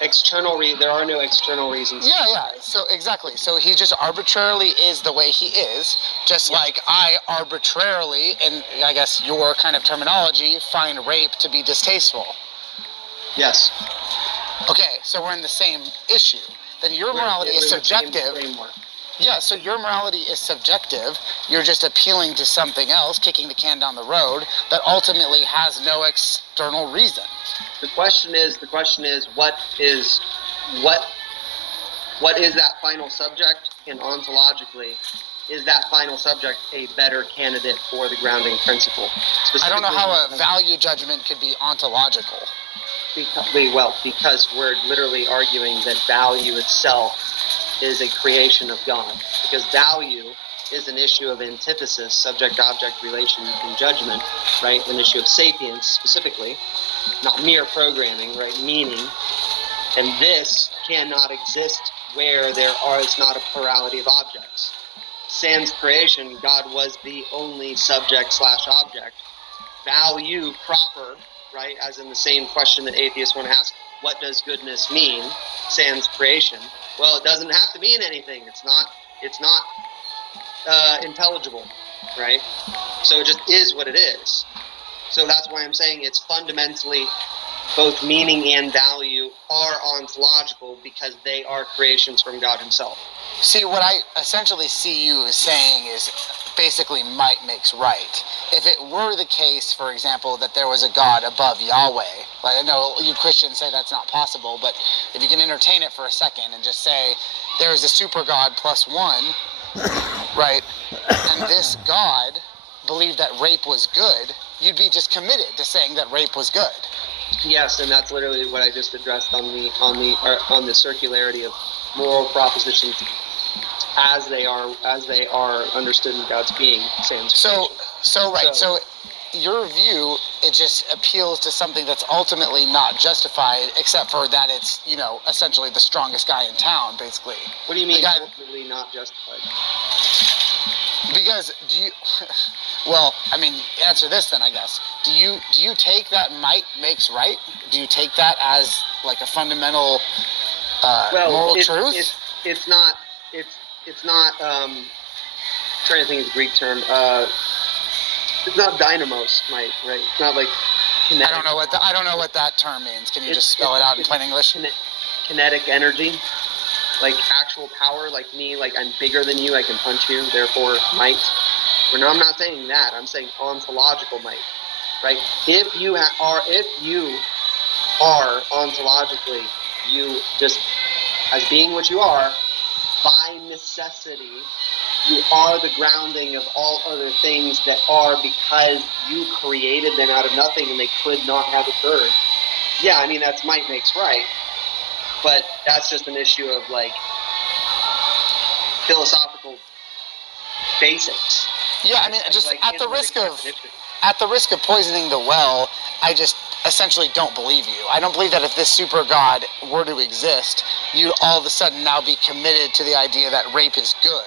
There are no external reasons. Yeah. So exactly. So he just arbitrarily is the way he is, just like I arbitrarily, and I guess your kind of terminology, find rape to be distasteful. Yes. Okay, so we're in the same issue. Then your morality is subjective. Yeah, so your morality is subjective. You're just appealing to something else, kicking the can down the road, that ultimately has no external reason. The question is, what is that final subject? And ontologically, is that final subject a better candidate for the grounding principle? I don't know how a value judgment could be ontological. Because we're literally arguing that value itself is a creation of God. Because value is an issue of antithesis, subject-object relation and judgment, right? An issue of sapience specifically, not mere programming, right? Meaning. And this cannot exist where there is not a plurality of objects. Sans creation, God was the only subject/object. Value proper, right, as in the same question that atheists want to ask, what does goodness mean, sans creation? Well, it doesn't have to mean anything. It's not intelligible, right? So it just is what it is. So that's why I'm saying it's fundamentally both meaning and value are ontological, because they are creations from God himself. See, what I essentially see you as saying is basically might makes right. If it were the case, for example, that there was a God above Yahweh, like I know you Christians say that's not possible, but if you can entertain it for a second and just say there is a super God plus one, right, and this God believed that rape was good, you'd be just committed to saying that rape was good. Yes, and that's literally what I just addressed on the circularity of moral propositions as they are understood in God's being. So your view, it just appeals to something that's ultimately not justified, except for that it's, essentially the strongest guy in town, basically. What do you mean ultimately not justified? Because answer this then, I guess. Do you take that might makes right? Do you take that as like a fundamental moral truth? It's not. Trying to think of the Greek term. It's not dynamos might, right? It's not like kinetic. I don't know what that term means. Can you just spell it out in plain English? Kinetic energy, like actual power, like me, like I'm bigger than you, I can punch you, therefore might. Well, no, I'm not saying that. I'm saying ontological might, right? If you are ontologically, you just as being what you are, by necessity, you are the grounding of all other things that are because you created them out of nothing and they could not have occurred. Yeah, I mean, that's might makes right. But that's just an issue of, like, philosophical basics. Yeah, I mean, just like, at the risk of poisoning the well, I just essentially don't believe you. I don't believe that if this super god were to exist, you'd all of a sudden now be committed to the idea that rape is good.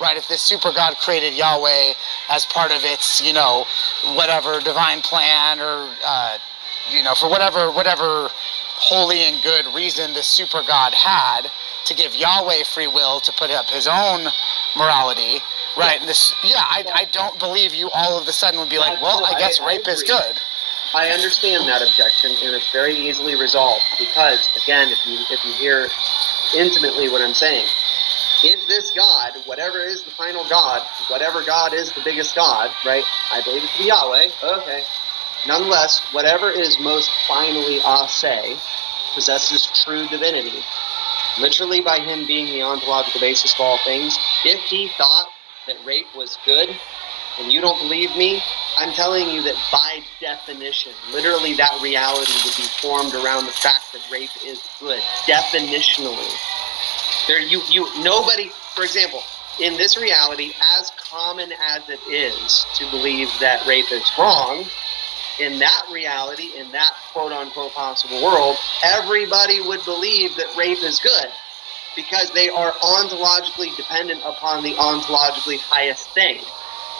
Right, if this super god created Yahweh as part of its, whatever divine plan or, for whatever holy and good reason this super god had to give Yahweh free will to put up his own morality, right? And I don't believe you all of a sudden would be like, well, I guess rape is good. I understand that objection, and it's very easily resolved because, again, if you hear intimately what I'm saying, if this God, whatever is the final God, whatever God is the biggest God, right? I believe it to be Yahweh. Okay. Nonetheless, whatever is most finally ase possesses true divinity. Literally by him being the ontological basis of all things. If he thought that rape was good, and you don't believe me, I'm telling you that by definition, literally that reality would be formed around the fact that rape is good. Definitionally. Nobody, for example, in this reality, as common as it is to believe that rape is wrong, in that reality, in that quote-unquote possible world, everybody would believe that rape is good because they are ontologically dependent upon the ontologically highest thing.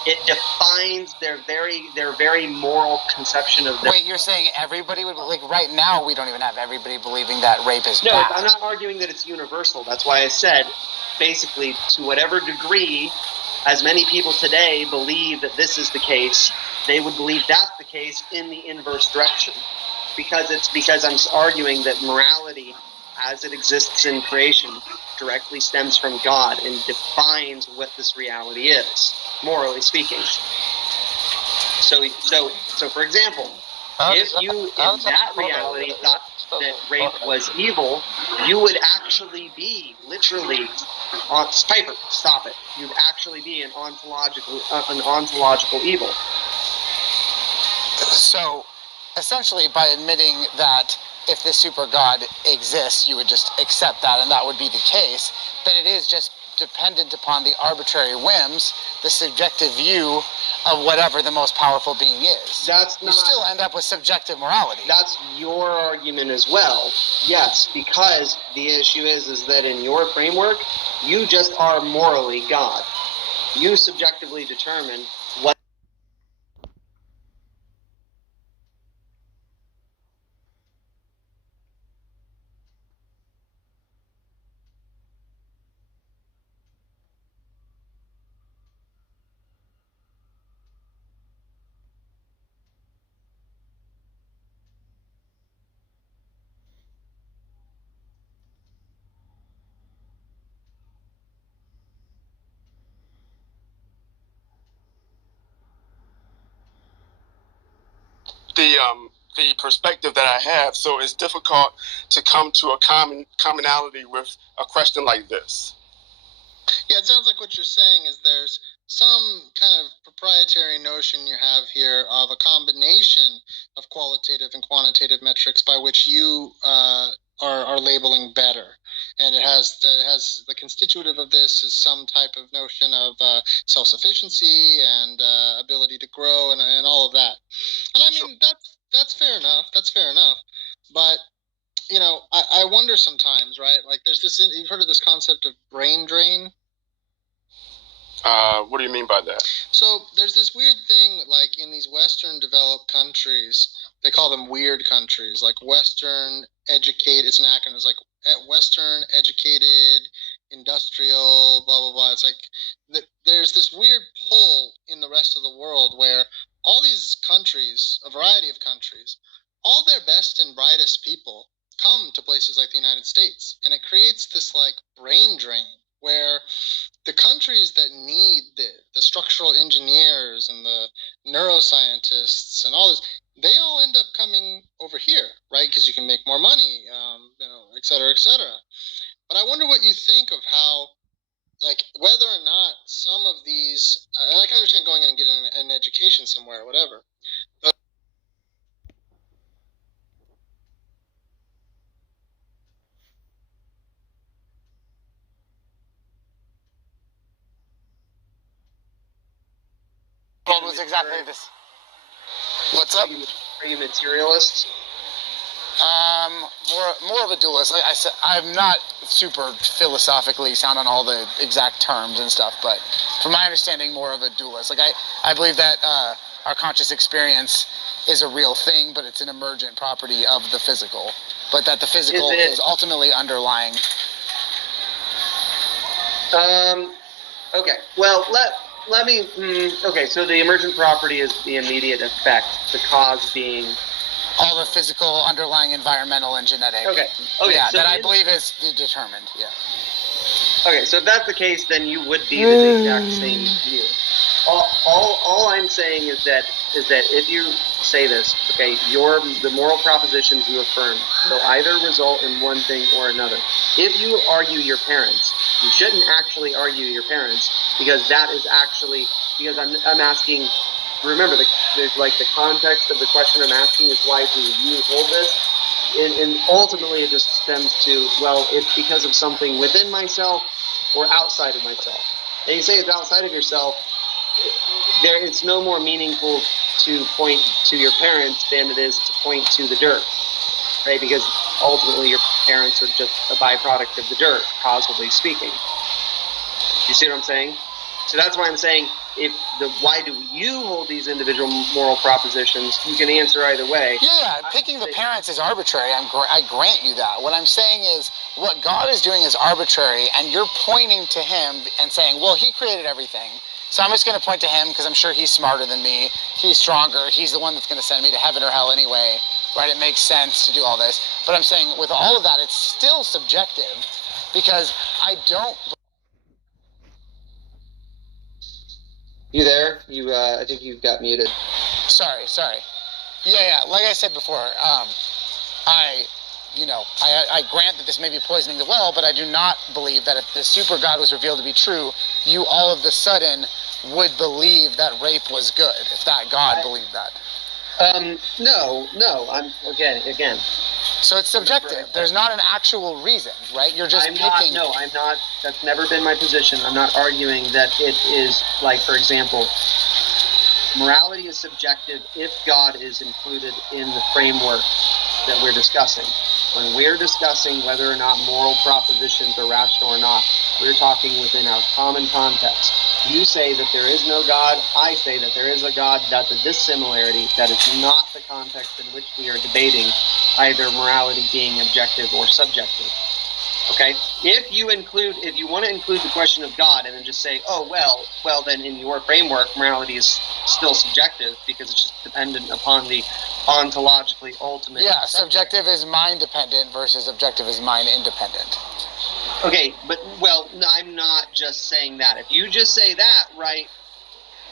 It defines their very moral conception of their... Wait, you're saying everybody would... Like, right now, we don't even have everybody believing that rape is bad. No, I'm not arguing that it's universal. That's why I said, basically, to whatever degree, as many people today believe that this is the case, they would believe that's the case in the inverse direction. Because I'm arguing that morality, as it exists in creation, directly stems from God and defines what this reality is, morally speaking. So for example, if you in that reality thought that rape was evil, you would actually be literally Piper, stop it. You'd actually be an ontological evil. So essentially, by admitting that if this super god exists, you would just accept that, and that would be the case, then it is just dependent upon the arbitrary whims, the subjective view of whatever the most powerful being is. You still end up with subjective morality. That's your argument as well. Yes, because the issue is that in your framework, you just are morally God. You subjectively determine what... the perspective that I have, so it's difficult to come to a commonality with a question like this. Yeah, it sounds like what you're saying is there's some kind of proprietary notion you have here of a combination of qualitative and quantitative metrics by which you are labeling better, and it has the constitutive of this is some type of notion of self-sufficiency and ability to grow and all of that. And I mean that's fair enough. That's fair enough, but you know, I wonder sometimes, right? Like, there's this. You've heard of this concept of brain drain. What do you mean by that? So there's this weird thing, like in these Western developed countries, they call them weird countries, like Western educated. It's an acronym. It's like Western educated, industrial, blah blah blah. It's like there's this weird pull in the rest of the world where all these countries, a variety of countries, all their best and brightest people come to places like the United States, and it creates this like brain drain where the countries that need the structural engineers and the neuroscientists and all this, they all end up coming over here, right? Because you can make more money, you know, et cetera, et cetera. But I wonder what you think of how, like, whether or not some of these, and I can understand going in and getting an education somewhere or whatever, but was exactly this. What's up? Are you materialists? More of a dualist. Like I said, I'm not super philosophically sound on all the exact terms and stuff, but from my understanding, more of a dualist. Like I believe that our conscious experience is a real thing, but it's an emergent property of the physical. But that the physical is ultimately underlying. Okay. Well, let me. Okay, so the emergent property is the immediate effect, the cause being all the physical, underlying, environmental, and genetic. Okay. Yeah, so that I believe is determined. Yeah. Okay, so if that's the case, then you would be the exact same view. All I'm saying is that if you say this, okay, the moral propositions you affirm will either result in one thing or another. If you argue your parents, you shouldn't actually argue your parents, because that is actually, because I'm asking, remember, the context of the question I'm asking is why do you hold this? And ultimately it just stems to, well, it's because of something within myself or outside of myself. And you say it's outside of yourself, it's no more meaningful to point to your parents than it is to point to the dirt, right? Because ultimately your parents are just a byproduct of the dirt, causally speaking. You see what I'm saying? So that's why I'm saying, why do you hold these individual moral propositions? You can answer either way. Yeah, picking the parents is arbitrary. I grant you that. What I'm saying is, what God is doing is arbitrary, and you're pointing to Him and saying, well, He created everything, so I'm just going to point to Him because I'm sure He's smarter than me. He's stronger. He's the one that's going to send me to heaven or hell anyway, right? It makes sense to do all this. But I'm saying, with all of that, it's still subjective, because I don't... You there? I think you got muted. Sorry. Yeah. Like I said before, I grant that this may be poisoning the well, but I do not believe that if the super God was revealed to be true, you all of a sudden would believe that rape was good, if that God believed that. No. I'm again. So it's subjective. There's not an actual reason, right? You're just picking. I'm not. That's never been my position. I'm not arguing that it is, like, for example, morality is subjective if God is included in the framework that we're discussing. When we're discussing whether or not moral propositions are rational or not, we're talking within our common context. You say that there is no God. I say that there is a God. That's a dissimilarity. That is not the context in which we are debating either morality being objective or subjective. Okay? If you want to include the question of God and then just say, oh, well, then in your framework, morality is still subjective because it's just dependent upon the ontologically ultimate. Yeah, subjective is mind-dependent versus objective is mind-independent. Okay, but, well, no, I'm not just saying that. If you just say that, right,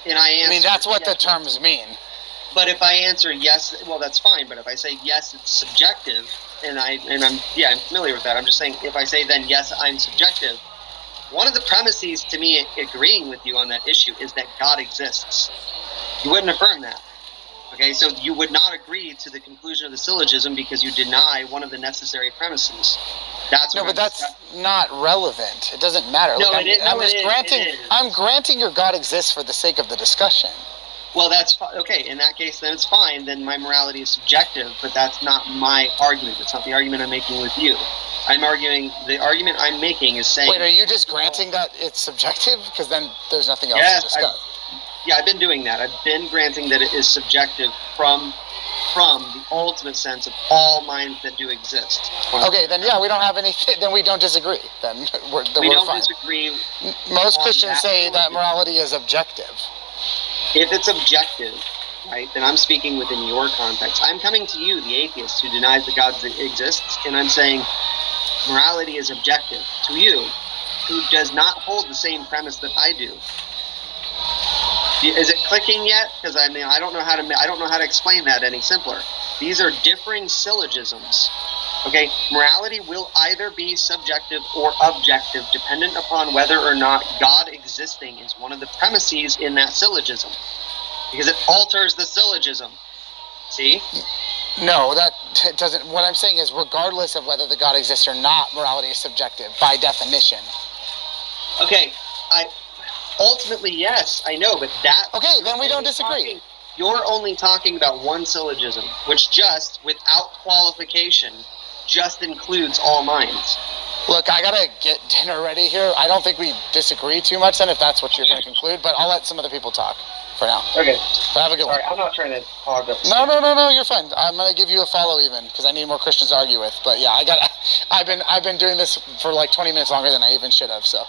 and I answer... I mean, that's what the terms mean. But if I answer yes, well, that's fine. But if I say yes, it's subjective, and I'm familiar with that. I'm just saying, if I say then yes, I'm subjective, one of the premises to me agreeing with you on that issue is that God exists. You wouldn't affirm that. Okay, so you would not agree to the conclusion of the syllogism because you deny one of the necessary premises. That's no, but that's not relevant. It doesn't matter. No, Look, it is. I'm granting your God exists for the sake of the discussion. Well, that's okay. In that case, then it's fine. Then my morality is subjective, but that's not my argument. That's not the argument I'm making with you. The argument I'm making is saying... Wait, are you just granting that it's subjective? Because then there's nothing else to discuss. I've been doing that. I've been granting that it is subjective from the ultimate sense of all minds that do exist. Okay, then we don't have anything. Then we don't disagree. Then we're fine. Disagree. Most Christians say that morality is objective. If it's objective, right, then I'm speaking within your context. I'm coming to you, the atheist, who denies that God exists, and I'm saying morality is objective to you, who does not hold the same premise that I do. Is it clicking yet? Because I don't know how to explain that any simpler. These are differing syllogisms. Okay, morality will either be subjective or objective, dependent upon whether or not God existing is one of the premises in that syllogism, because it alters the syllogism. See? No, that doesn't. What I'm saying is, regardless of whether the God exists or not, morality is subjective by definition. Okay, ultimately, yes, I know, but that... Okay, then we don't disagree. You're only talking about one syllogism, which just, without qualification, just includes all minds. Look, I gotta get dinner ready here. I don't think we disagree too much then, if that's what you're gonna conclude, but I'll let some other people talk for now. Okay. But have a good one. I'm not trying to hog up. No, you're fine. I'm gonna give you a follow even, because I need more Christians to argue with. But yeah, I've been doing this for like 20 minutes longer than I even should have, so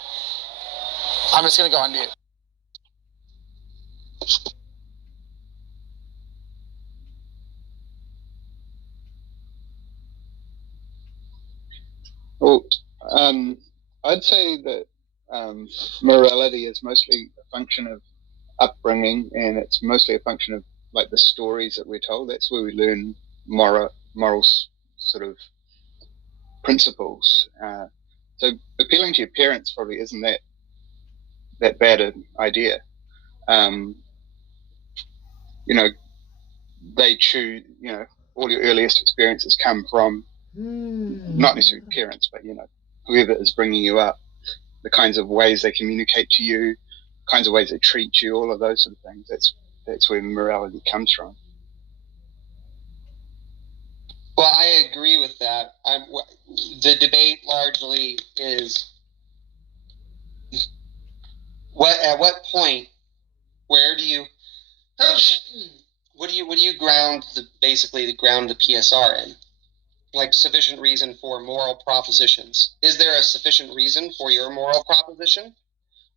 I'm just gonna go on mute. Well, I'd say that morality is mostly a function of upbringing, and it's mostly a function of like the stories that we're told. That's where we learn moral sort of principles. So appealing to your parents probably isn't that bad an idea. They choose. All your earliest experiences come from not necessarily parents, but whoever is bringing you up, the kinds of ways they communicate to you, kinds of ways they treat you, all of those sort of things. That's where morality comes from. Well, I agree with that. The debate largely is at what point, what do you ground the PSR in? Like sufficient reason for moral propositions. Is there a sufficient reason for your moral proposition?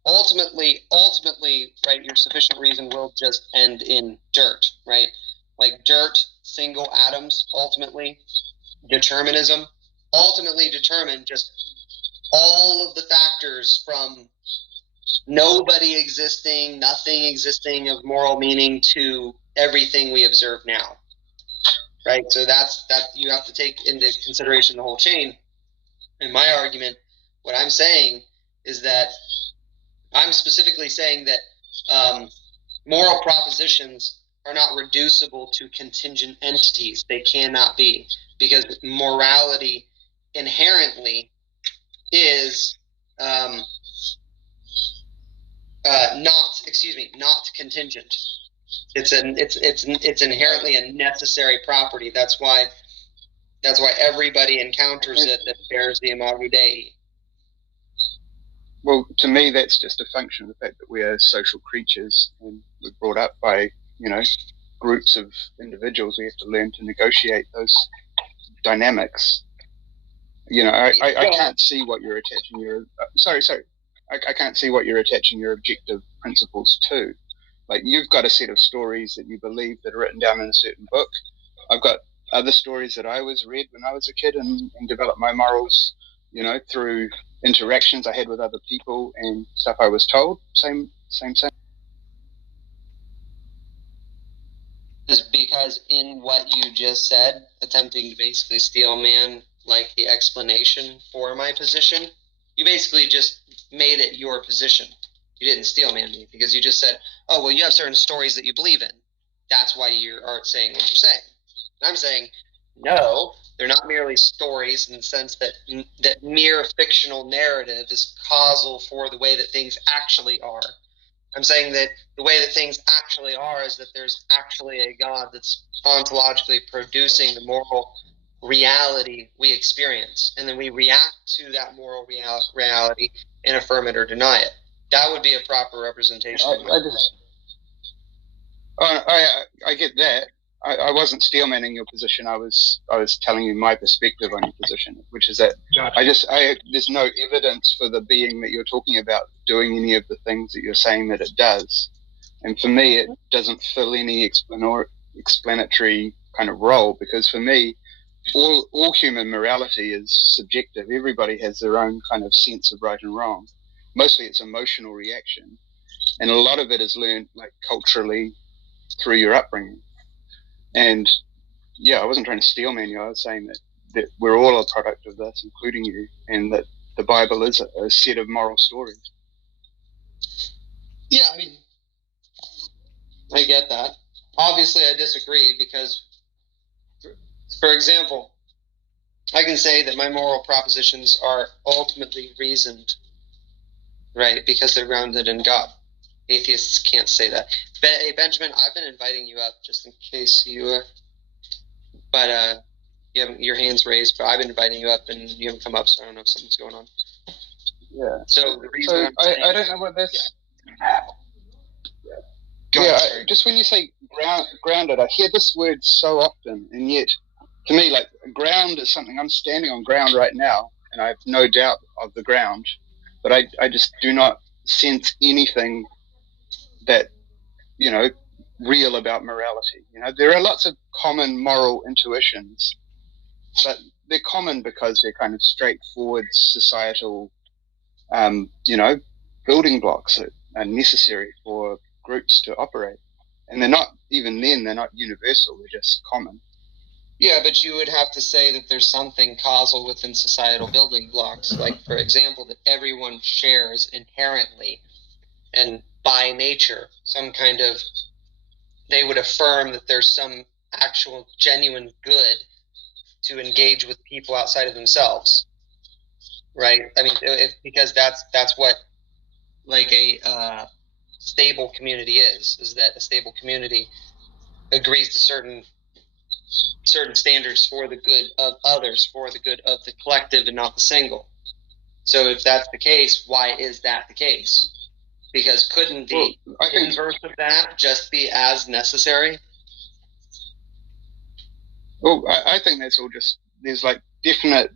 Ultimately, right, your sufficient reason will just end in dirt, right? Like dirt, single atoms, ultimately, determinism, ultimately determine just all of the factors from nobody existing, nothing existing of moral meaning to everything we observe now. Right, so that you have to take into consideration the whole chain. In my argument, what I'm saying is that I'm specifically saying that moral propositions are not reducible to contingent entities. They cannot be, because morality inherently is not contingent. It's inherently a necessary property. That's why everybody encounters it that bears the Imago Dei. Well, to me, that's just a function of the fact that we are social creatures, and we're brought up by groups of individuals. We have to learn to negotiate those dynamics. I can't see what you're attaching your I can't see what you're attaching your objective principles to. Like, you've got a set of stories that you believe that are written down in a certain book. I've got other stories that I read when I was a kid and developed my morals, through interactions I had with other people and stuff I was told. Same. Is because in what you just said, attempting to basically steel man like the explanation for my position, you basically just made it your position. You didn't steel man me because you just said, oh, well, you have certain stories that you believe in. That's why you are saying what you're saying. And I'm saying, no, they're not merely stories in the sense that mere fictional narrative is causal for the way that things actually are. I'm saying that the way that things actually are is that there's actually a God that's ontologically producing the moral reality we experience, and then we react to that moral reality and affirm it or deny it. That would be a proper representation. I get that. I wasn't steelmanning your position. I was telling you my perspective on your position, which is that there's no evidence for the being that you're talking about doing any of the things that you're saying that it does. And for me, it doesn't fill any explanatory kind of role, because for me, all human morality is subjective. Everybody has their own kind of sense of right and wrong. Mostly it's emotional reaction. And a lot of it is learned like culturally through your upbringing. And yeah, I wasn't trying to steelman you. I was saying that we're all a product of this, including you, and that the Bible is a set of moral stories. Yeah, I mean, I get that. Obviously, I disagree because, for example, I can say that my moral propositions are ultimately reasoned, right, because they're grounded in God. Atheists can't say that. Hey, Benjamin, I've been inviting you up just in case you, you haven't, your hand's raised, but I've been inviting you up and you haven't come up, so I don't know if something's going on. Yeah. So the reason I don't know what this. Yeah. Just when you say grounded, I hear this word so often, and yet, to me, like ground is something. I'm standing on ground right now, and I have no doubt of the ground, but I just do not sense anything that, you know, real about morality. You know, there are lots of common moral intuitions, but they're common because they're kind of straightforward societal, you know, building blocks that are necessary for groups to operate. And they're not, even then, they're not universal, they're just common. Yeah, but you would have to say that there's something causal within societal building blocks, like, for example, that everyone shares inherently and by nature some kind of, they would affirm that there's some actual genuine good to engage with people outside of themselves, right? I mean, because that's what like a stable community is that a stable community agrees to certain standards for the good of others, for the good of the collective and not the single. So if that's the case, why is that the case? Because couldn't the inverse of that just be as necessary? Well, I think that's all just, there's like definite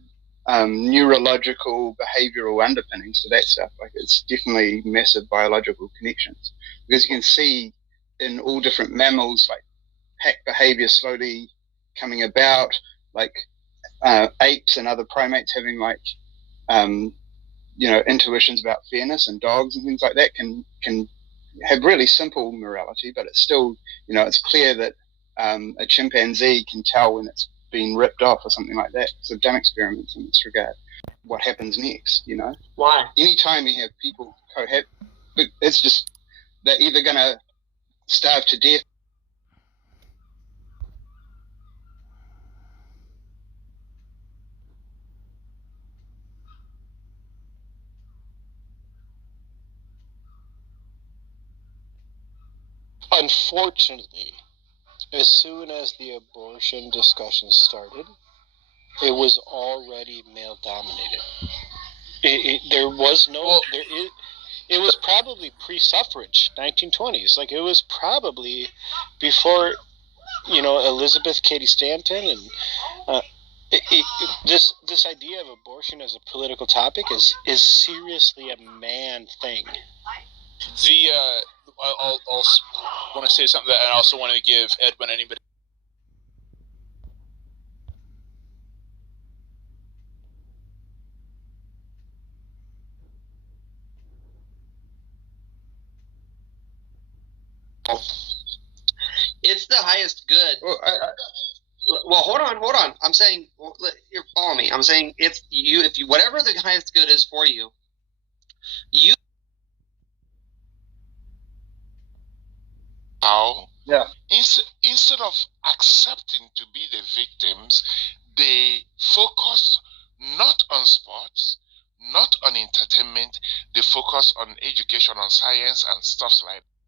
neurological, behavioral underpinnings to that stuff. Like it's definitely massive biological connections, because you can see in all different mammals, like pack behavior slowly coming about, like apes and other primates having like, you know, intuitions about fairness, and dogs and things like that can have really simple morality, but it's still, you know, it's clear that a chimpanzee can tell when it's been ripped off or something like that. So I've done experiments in this regard. What happens next, you know? Why? Anytime you have people cohabit, it's just, they're either going to starve to death. Unfortunately, as soon as the abortion discussion started, it was already male dominated. There was no, it was probably pre-suffrage, 1920s. Like it was probably before, you know, Elizabeth Cady Stanton, and this idea of abortion as a political topic is seriously a man thing. I'll want to say something that I also want to give Edwin, anybody. It's the highest good. Well, hold on. I'm saying, you're following me. I'm saying it's you. If you, whatever the highest good is for you, You How Yeah. instead of accepting to be the victims, they focus not on sports, not on entertainment. They focus on education, on science, and stuff like that.